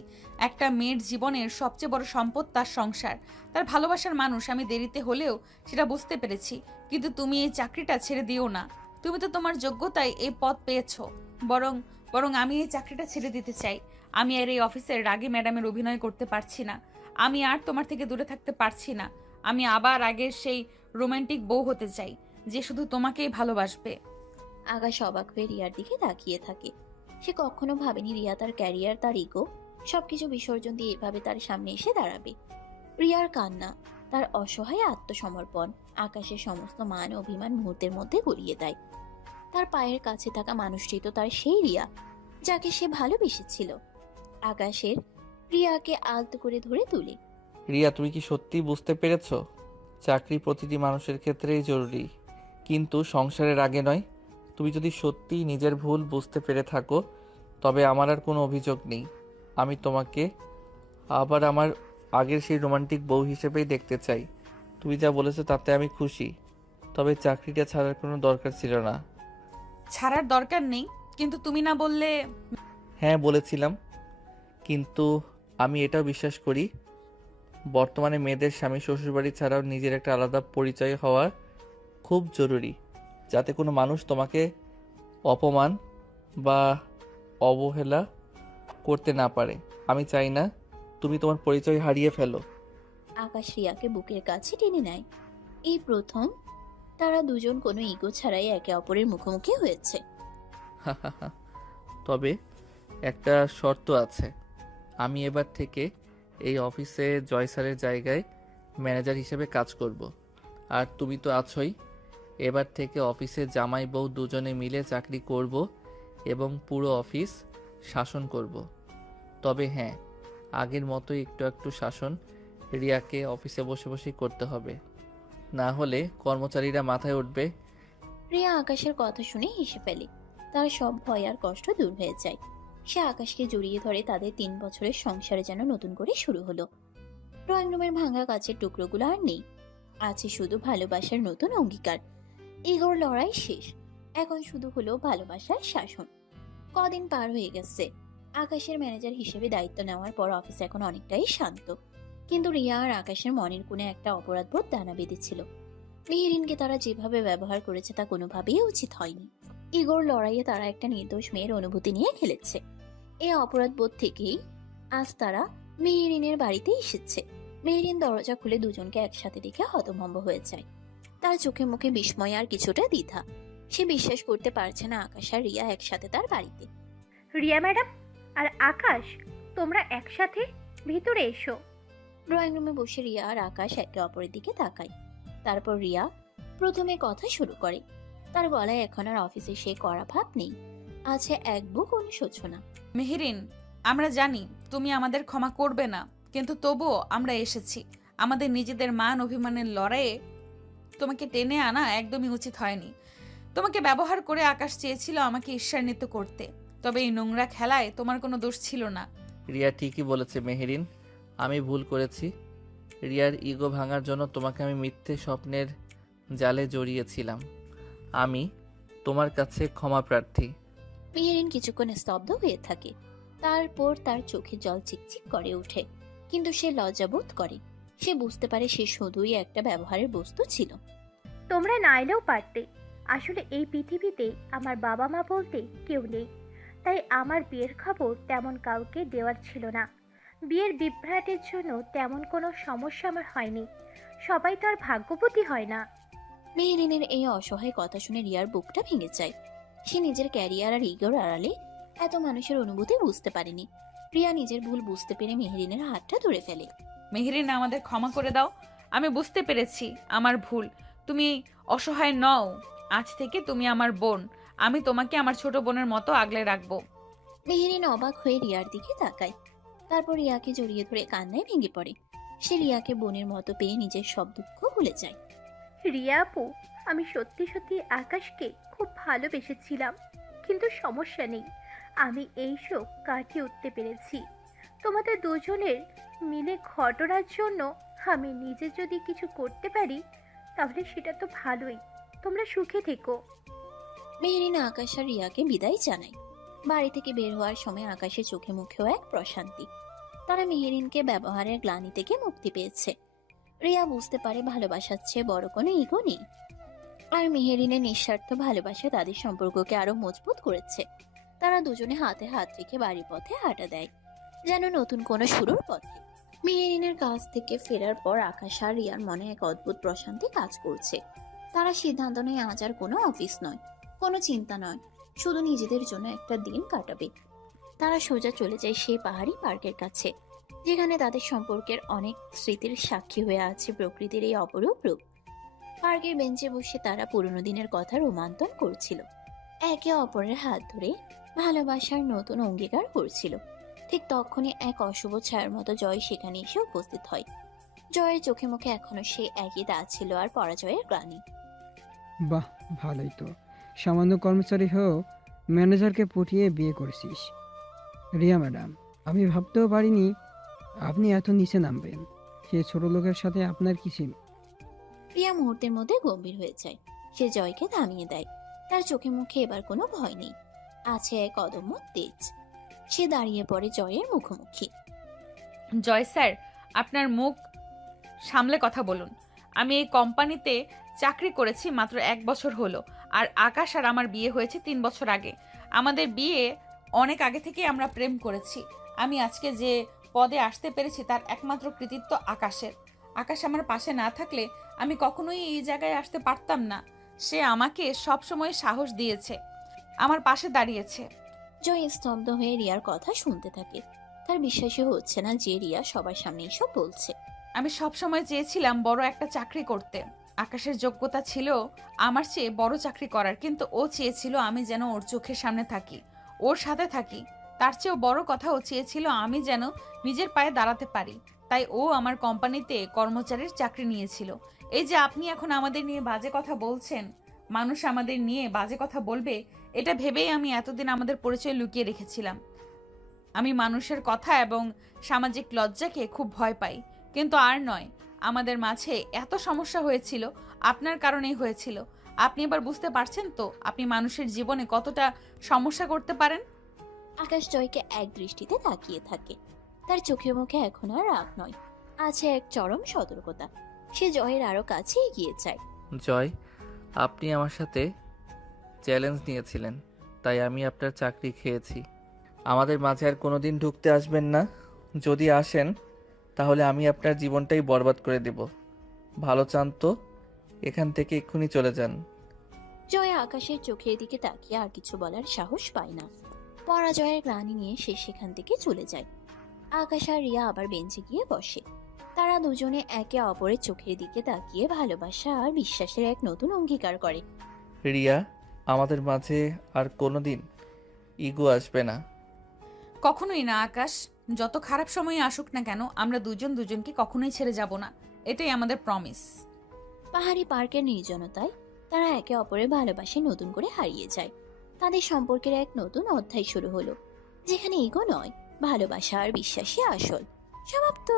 একটা মেয়ের জীবনের সবচেয়ে বড় সম্পদ তার সংসার, তার ভালোবাসার মানুষ। আমি দেরিতে হলেও সেটা বুঝতে পেরেছি, কিন্তু তুমি এই চাকরিটা ছেড়ে দিও না। তুমি তো তোমার যোগ্যতায় এই পদ পেয়েছো। বরং বরং আমি এই চাকরিটা ছেড়ে দিতে চাই। আমি আর এই অফিসের রাগে ম্যাডামের অভিনয় করতে পারছি না। আমি আর তোমার থেকে দূরে থাকতে পারছি না। আমি আবার আগের সেই রোমান্টিক বউ হতে চাই, যে শুধু তোমাকেই ভালোবাসবে। আকাশ অবাক হয়ে রিয়ার দিকে তাকিয়ে থাকে। সে কখনো ভাবেনি রিয়া তার ক্যারিয়ার, তার ইগো সবকিছু বিসর্জন দিয়ে এভাবে তার সামনে এসে দাঁড়াবে। রিয়ার কান্না, তার অসহায় আত্মসমর্পণ আকাশের সমস্ত মান অভিমান মুহূর্তের মধ্যে গড়িয়ে দেয়। তার পায়ের কাছে থাকা মানুষটি তো তার সেই রিয়া যাকে সে ভালোবেসেছিল। আকাশের রিয়াকে আলতো করে ধরে তুলে। রিয়া, তুমি কি সত্যি বুঝতে পেরেছো? চাকরি প্রতিটি মানুষের ক্ষেত্রেই জরুরি, কিন্তু সংসারের আগে নয়। তুমি যদি সত্যি নিজের ভুল বুঝতে পেরে থাকো, তবে আমার আর কোনো অভিযোগ নেই। আমি তোমাকে আবার আমার আগের সেই রোমান্টিক বউ হিসেবেই দেখতে চাই। তুমি যা বলেছো তাতে আমি খুশি, তবে চাকরিটা ছাড়ার কোনো দরকার ছিল না। ছাড়ার দরকার নেই, কিন্তু তুমি না বললে? হ্যাঁ বলেছিলাম, কিন্তু আমি এটাও বিশ্বাস করি বর্তমানে মেয়েদের স্বামী শ্বশুরবাড়ি ছাড়াও নিজের একটা আলাদা পরিচয় হওয়া খুব জরুরি, যাতে কোনো মানুষ তোমাকে অপমান বা অবহেলা করতে না পারে। আমি চাই না তুমি তোমার পরিচয় হারিয়ে ফেলো। আকাশ রিয়াকে বুকের কাছে টেনে নেয়। এই প্রথম তারা দুজন কোনো ইগো ছাড়াই একে অপরের মুখোমুখি হয়েছে। তবে একটা শর্ত আছে। আমি এবার থেকে এই অফিসে জয় স্যারের জায়গায় ম্যানেজার হিসেবে কাজ করব। আর তুমি তো আছোই। এবার থেকে অফিসে জামাই বউ দুজনে মিলে চাকরি করব এবং পুরো অফিস শাসন করব। তবে হ্যাঁ, আগের মতোই একটু একটু শাসন রিয়াকে অফিসে বসে বসেই করতে হবে, না হলে কর্মচারীরা মাথায় উঠবে। রিয়া আকাশের কথা শুনে হেসে ফেলে। তার সব ভয় আর কষ্ট দূর হয়ে যায়। সে আকাশকে জড়িয়ে ধরে। তাদের 3 বছরের সংসারে যেন নতুন করে শুরু হলো। ড্রয়িং রুমের ভাঙা কাচের টুকরোগুলো আর নেই, আছে শুধু ভালোবাসার নতুন অঙ্গীকার। ইগোর লড়াই শেষ, এখন শুধু হলো ভালোবাসার শাসন। কদিন পার হয়ে গেছে। আকাশের ম্যানেজার হিসেবে দায়িত্ব নেওয়ার পর অফিস এখন অনেকটাই শান্ত, কিন্তু রিয়া আর আকাশের মনের কোণে একটা অপরাধবোধ দানা বেঁধেছিল। মেহেরিনকে তারা যেভাবে ব্যবহার করেছে তা কোনোভাবেই উচিত হয়নি। ইগোর লড়াইয়ে তারা একটা নির্দোষ মেয়ের অনুভূতি নিয়ে খেলেছে। এই অপরাধবোধ থেকেই আজ তারা মেহেরিনের বাড়িতে এসেছে। মেহেরিন দরজা খুলে দুজনকে একসাথে দেখে হতভম্ব হয়ে যায়। তার চোখে মুখে বিস্ময় আর কিছুটা দ্বিধা। সে বিশ্বাস করতে পারছে না আকাশ আর রিয়া একসাথে তার বাড়িতে। রিয়া ম্যাডাম আর আকাশ, তোমরা একসাথে? ভিতরে এসো। ড্রয়িং রুমে বসে রিয়া আর আকাশ একে অপরের দিকে তাকায়। তারপর রিয়া প্রথমে কথা শুরু করে। তার গলায় এখন আর অফিসে সে করা ভাব নেই, আছে এক বুক অনুশোচনা। মেহেরিন, আমরা জানি তুমি আমাদের ক্ষমা করবে না, কিন্তু তবুও আমরা এসেছি। আমাদের নিজেদের মান অভিমানের লড়াইয়ে তোমাকে টেনে আনা একদমই উচিত হয়নি। তোমাকে ব্যবহার করে আকাশ চেয়েছিল আমাকে ঈর্ষান্বিত করতে, তবে এই নোংরা খেলায় তোমার কোনো দোষ ছিল না। রিয়া ঠিকই বলেছে মেহেরিন, আমি ভুল করেছি। রিয়ার ইগো ভাঙার জন্য তোমাকে আমি মিথ্যে স্বপ্নের জালে জড়িয়েছিলাম। আমি তোমার কাছে ক্ষমা প্রার্থী। মেহেরিন কিছুক্ষণ স্তব্ধ হয়ে থাকে। তারপর তার চোখে জল চিকচিক করে ওঠে, কিন্তু সে লজ্জাবোধ করে। সে বুঝতে পারে সে শুধুই একটা ব্যবহারের বস্তু ছিল। তোমরা না এলেও পারতে। আসলে এই পৃথিবীতে আমার বাবা মা বলতে কেউ নেই, তাই আমার বিয়ের খবর তেমন কাউকে দেওয়ার ছিল না। বিয়ের বিভ্রাটের জন্য তেমন কোনো সমস্যা আমার হয়নি। সবাই তো আর ভাগ্যবতী হয় না। মেহেরিনের এই অসহায় কথা শুনে রিয়ার বুকটা ভেঙে যায়। সে নিজের ক্যারিয়ার আর ইগোর আড়ালে এত মানুষের অনুভূতি বুঝতে পারেনি। রিয়া নিজের ভুল বুঝতে পেরে মেহেরিনের হাতটা ধরে ফেলে। মেহেরিন, আমাদের ক্ষমা করে দাও। আমি বুঝতে পেরেছি আমার ভুল। তুমি অসহায় নও। আজ থেকে তুমি আমার বোন। আমি তোমাকে আমার ছোট বোনের মতো আগলে রাখবো। মেহেরিন অবাক হয়ে রিয়ার দিকে তাকায়। তারপর রিয়াকে জড়িয়ে ধরে কান্নায় ভেঙে পড়ে। সে রিয়াকে বোনের মতো পেয়ে নিজের সব দুঃখ ভুলে যায়। রিয়া আপু, আমি সত্যি সত্যি আকাশকে খুব ভালোবেসেছিলাম, কিন্তু সমস্যা নেই, আমি এই শোক কাটিয়ে উঠতে পেরেছি। তোমাদের দুজনের মিলে ঘটনার জন্য আমি নিজে যদি কিছু করতে পারি তাহলে সেটা তো ভালোই। তোমরা সুখে থেকো। মেহেরিন আকাশ আর রিয়াকে বিদায় জানায়। বাড়ি থেকে বের হওয়ার সময় আকাশের চোখে মুখেও এক প্রশান্তি। তারা মেহেরিনকে ব্যবহারের গ্লানি থেকে মুক্তি পেয়েছে। রিয়া বুঝতে পারে ভালোবাসার চেয়ে বড় কোনো ইগো নেই। আর মেহেরিনের নিঃস্বার্থ ভালোবাসা তাদের সম্পর্ককে আরো মজবুত করেছে। তারা দুজনে হাতে হাত রেখে বাড়ির পথে হাঁটা দেয়, যেন নতুন কোনো শুরুর পথে। মেহেরিনের কাছ থেকে ফেরার পর আকাশ আর রিয়ার মনে এক অদ্ভুত প্রশান্তি কাজ করছে। তারা সিদ্ধান্ত নেয় আজ আর কোনো অফিস নয়, কোনো চিন্তা নয়, শুধু নিজেদের জন্য একটা দিন কাটাবে। তারা সোজা চলে যায় সেই পাহাড়ি পার্কের কাছে, যেখানে তাদের সম্পর্কের অনেক স্মৃতির সাক্ষী হয়ে আছে প্রকৃতির এই অপরূপ রূপ। পার্কের বেঞ্চে বসে তারা পুরনো দিনের কথা রোমান্তন করছিল, একে অপরের হাত ধরে ভালোবাসার নতুন অঙ্গীকার করছিল। ঠিক তখনই এক অশুভ ছায়ার মতো জয় সেখানে এসে উপস্থিত হয়। জয়ের চোখে মুখে এখনো সেই একই দাগ ছিল আর পরাজয়ের গ্লানি। বাহ, ভালোই তো। সামান্য কর্মচারী হয়েও ম্যানেজারকে পটিয়ে বিয়ে করেছিস। রিয়া ম্যাডাম, আমি ভাবতেও পারিনি আপনি এত নিচে নামবেন। সে ছোট লোকের সাথে আপনার কি ছিল? প্রিয়া মুহূর্তের মধ্যে গম্ভীর হয়ে যায়। সে জয়কে থামিয়ে দেয়। তার চোখে মুখে এবার কোনো ভয় নেই, আছে এক অদম্য তেজ। সে দাঁড়িয়ে পড়ে জয়ের মুখোমুখি। জয় স্যার, আপনার মুখ সামলে কথা বলুন। আমি এই কোম্পানিতে চাকরি করেছি মাত্র 1 বছর হলো, আর আকাশ আর আমার বিয়ে হয়েছে 3 বছর আগে। আমাদের বিয়ে অনেক আগে থেকে আমরা প্রেম করেছি। আমি আজকে যে পদে আসতে পেরেছি তার একমাত্র কৃতিত্ব আকাশের। আকাশ আমার পাশে না থাকলে আমি কখনোই এই জায়গায় আসতে পারতাম না। সে আমাকে সবসময় সাহস দিয়েছে, আমার পাশে দাঁড়িয়েছে। জয় স্তব্ধ হয়ে রিয়ার কথা শুনতে থাকে। তার বিশ্বাসই হচ্ছে না যে রিয়া সবার সামনে এসব বলছে। আমি সবসময় চেয়েছিলাম বড় একটা চাকরি করতে। আকাশের যোগ্যতা ছিল আমার চেয়ে বড় চাকরি করার, কিন্তু ও চেয়েছিল আমি যেন ওর চোখের সামনে থাকি, ওর সাথে থাকি। তার চেয়েও বড় কথা, ও চেয়েছিল আমি যেন নিজের পায়ে দাঁড়াতে পারি। তাই ও আমার কোম্পানিতে কর্মচারীর চাকরি নিয়েছিল। এই যে আপনি এখন আমাদের নিয়ে বাজে কথা বলছেন, মানুষ আমাদের নিয়ে বাজে কথা বলবে, এটা ভেবেই আমি এতদিন আমাদের পরিচয় লুকিয়ে রেখেছিলাম। আমি মানুষের কথা এবং সামাজিক লজ্জাকে খুব ভয় পাই, কিন্তু আর নয়। আমাদের মাঝে এত সমস্যা হয়েছিল আপনার কারণেই হয়েছিল। আপনি এবার বুঝতে পারছেন তো আপনি মানুষের জীবনে কতটা সমস্যা করতে পারেন? আকাশ জয়কে এক দৃষ্টিতে তাকিয়ে থাকে। তার চোখে মুখে এখন আর রাগ নয়, আছে এক চরম সতর্কতা। সে জয়ের আরো কাছে এগিয়ে যায়। জয়, আপনি আমার সাথে চ্যালেঞ্জ নিয়েছিলেন, তাই আমি আপনার চাকরি খেয়েছি। আমাদের মাঝে আর কোনোদিন ঢুকতে আসবেন না। যদি আসেন তাহলে আমি আপনার জীবনটাই বরবাদ করে দেব। ভালো চান তো এখান থেকে এক্ষুনি চলে যান। জয় আকাশের চোখের দিকে তাকিয়ে আর কিছু বলার সাহস পায় না। পরাজয়ের গ্লানি নিয়ে সে সেখান থেকে চলে যায়। আকাশ আর রিয়া আবার বেঞ্চে গিয়ে বসে। তারা দুজনে একে অপরের চোখের দিকে তাকিয়ে ভালোবাসা আর বিশ্বাসের এক নতুন অঙ্গীকার করে। রিয়া, আমাদের মাঝে আর কোনোদিন ইগো আসবে না। কখনোই না আকাশ, যত খারাপ সময়ই আসুক না কেন আমরা দুজন দুজনকে কখনোই ছেড়ে যাব না, এটাই আমাদের প্রমিস। পাহাড়ি পার্কের নির্জনতায় তারা একে অপরের ভালোবাসায় নতুন করে হারিয়ে যায়। তাদের সম্পর্কের এক নতুন অধ্যায় শুরু হলো, যেখানে ইগো নয়, ভালোবাসা আর বিশ্বাসই আসল। সমাপ্ত।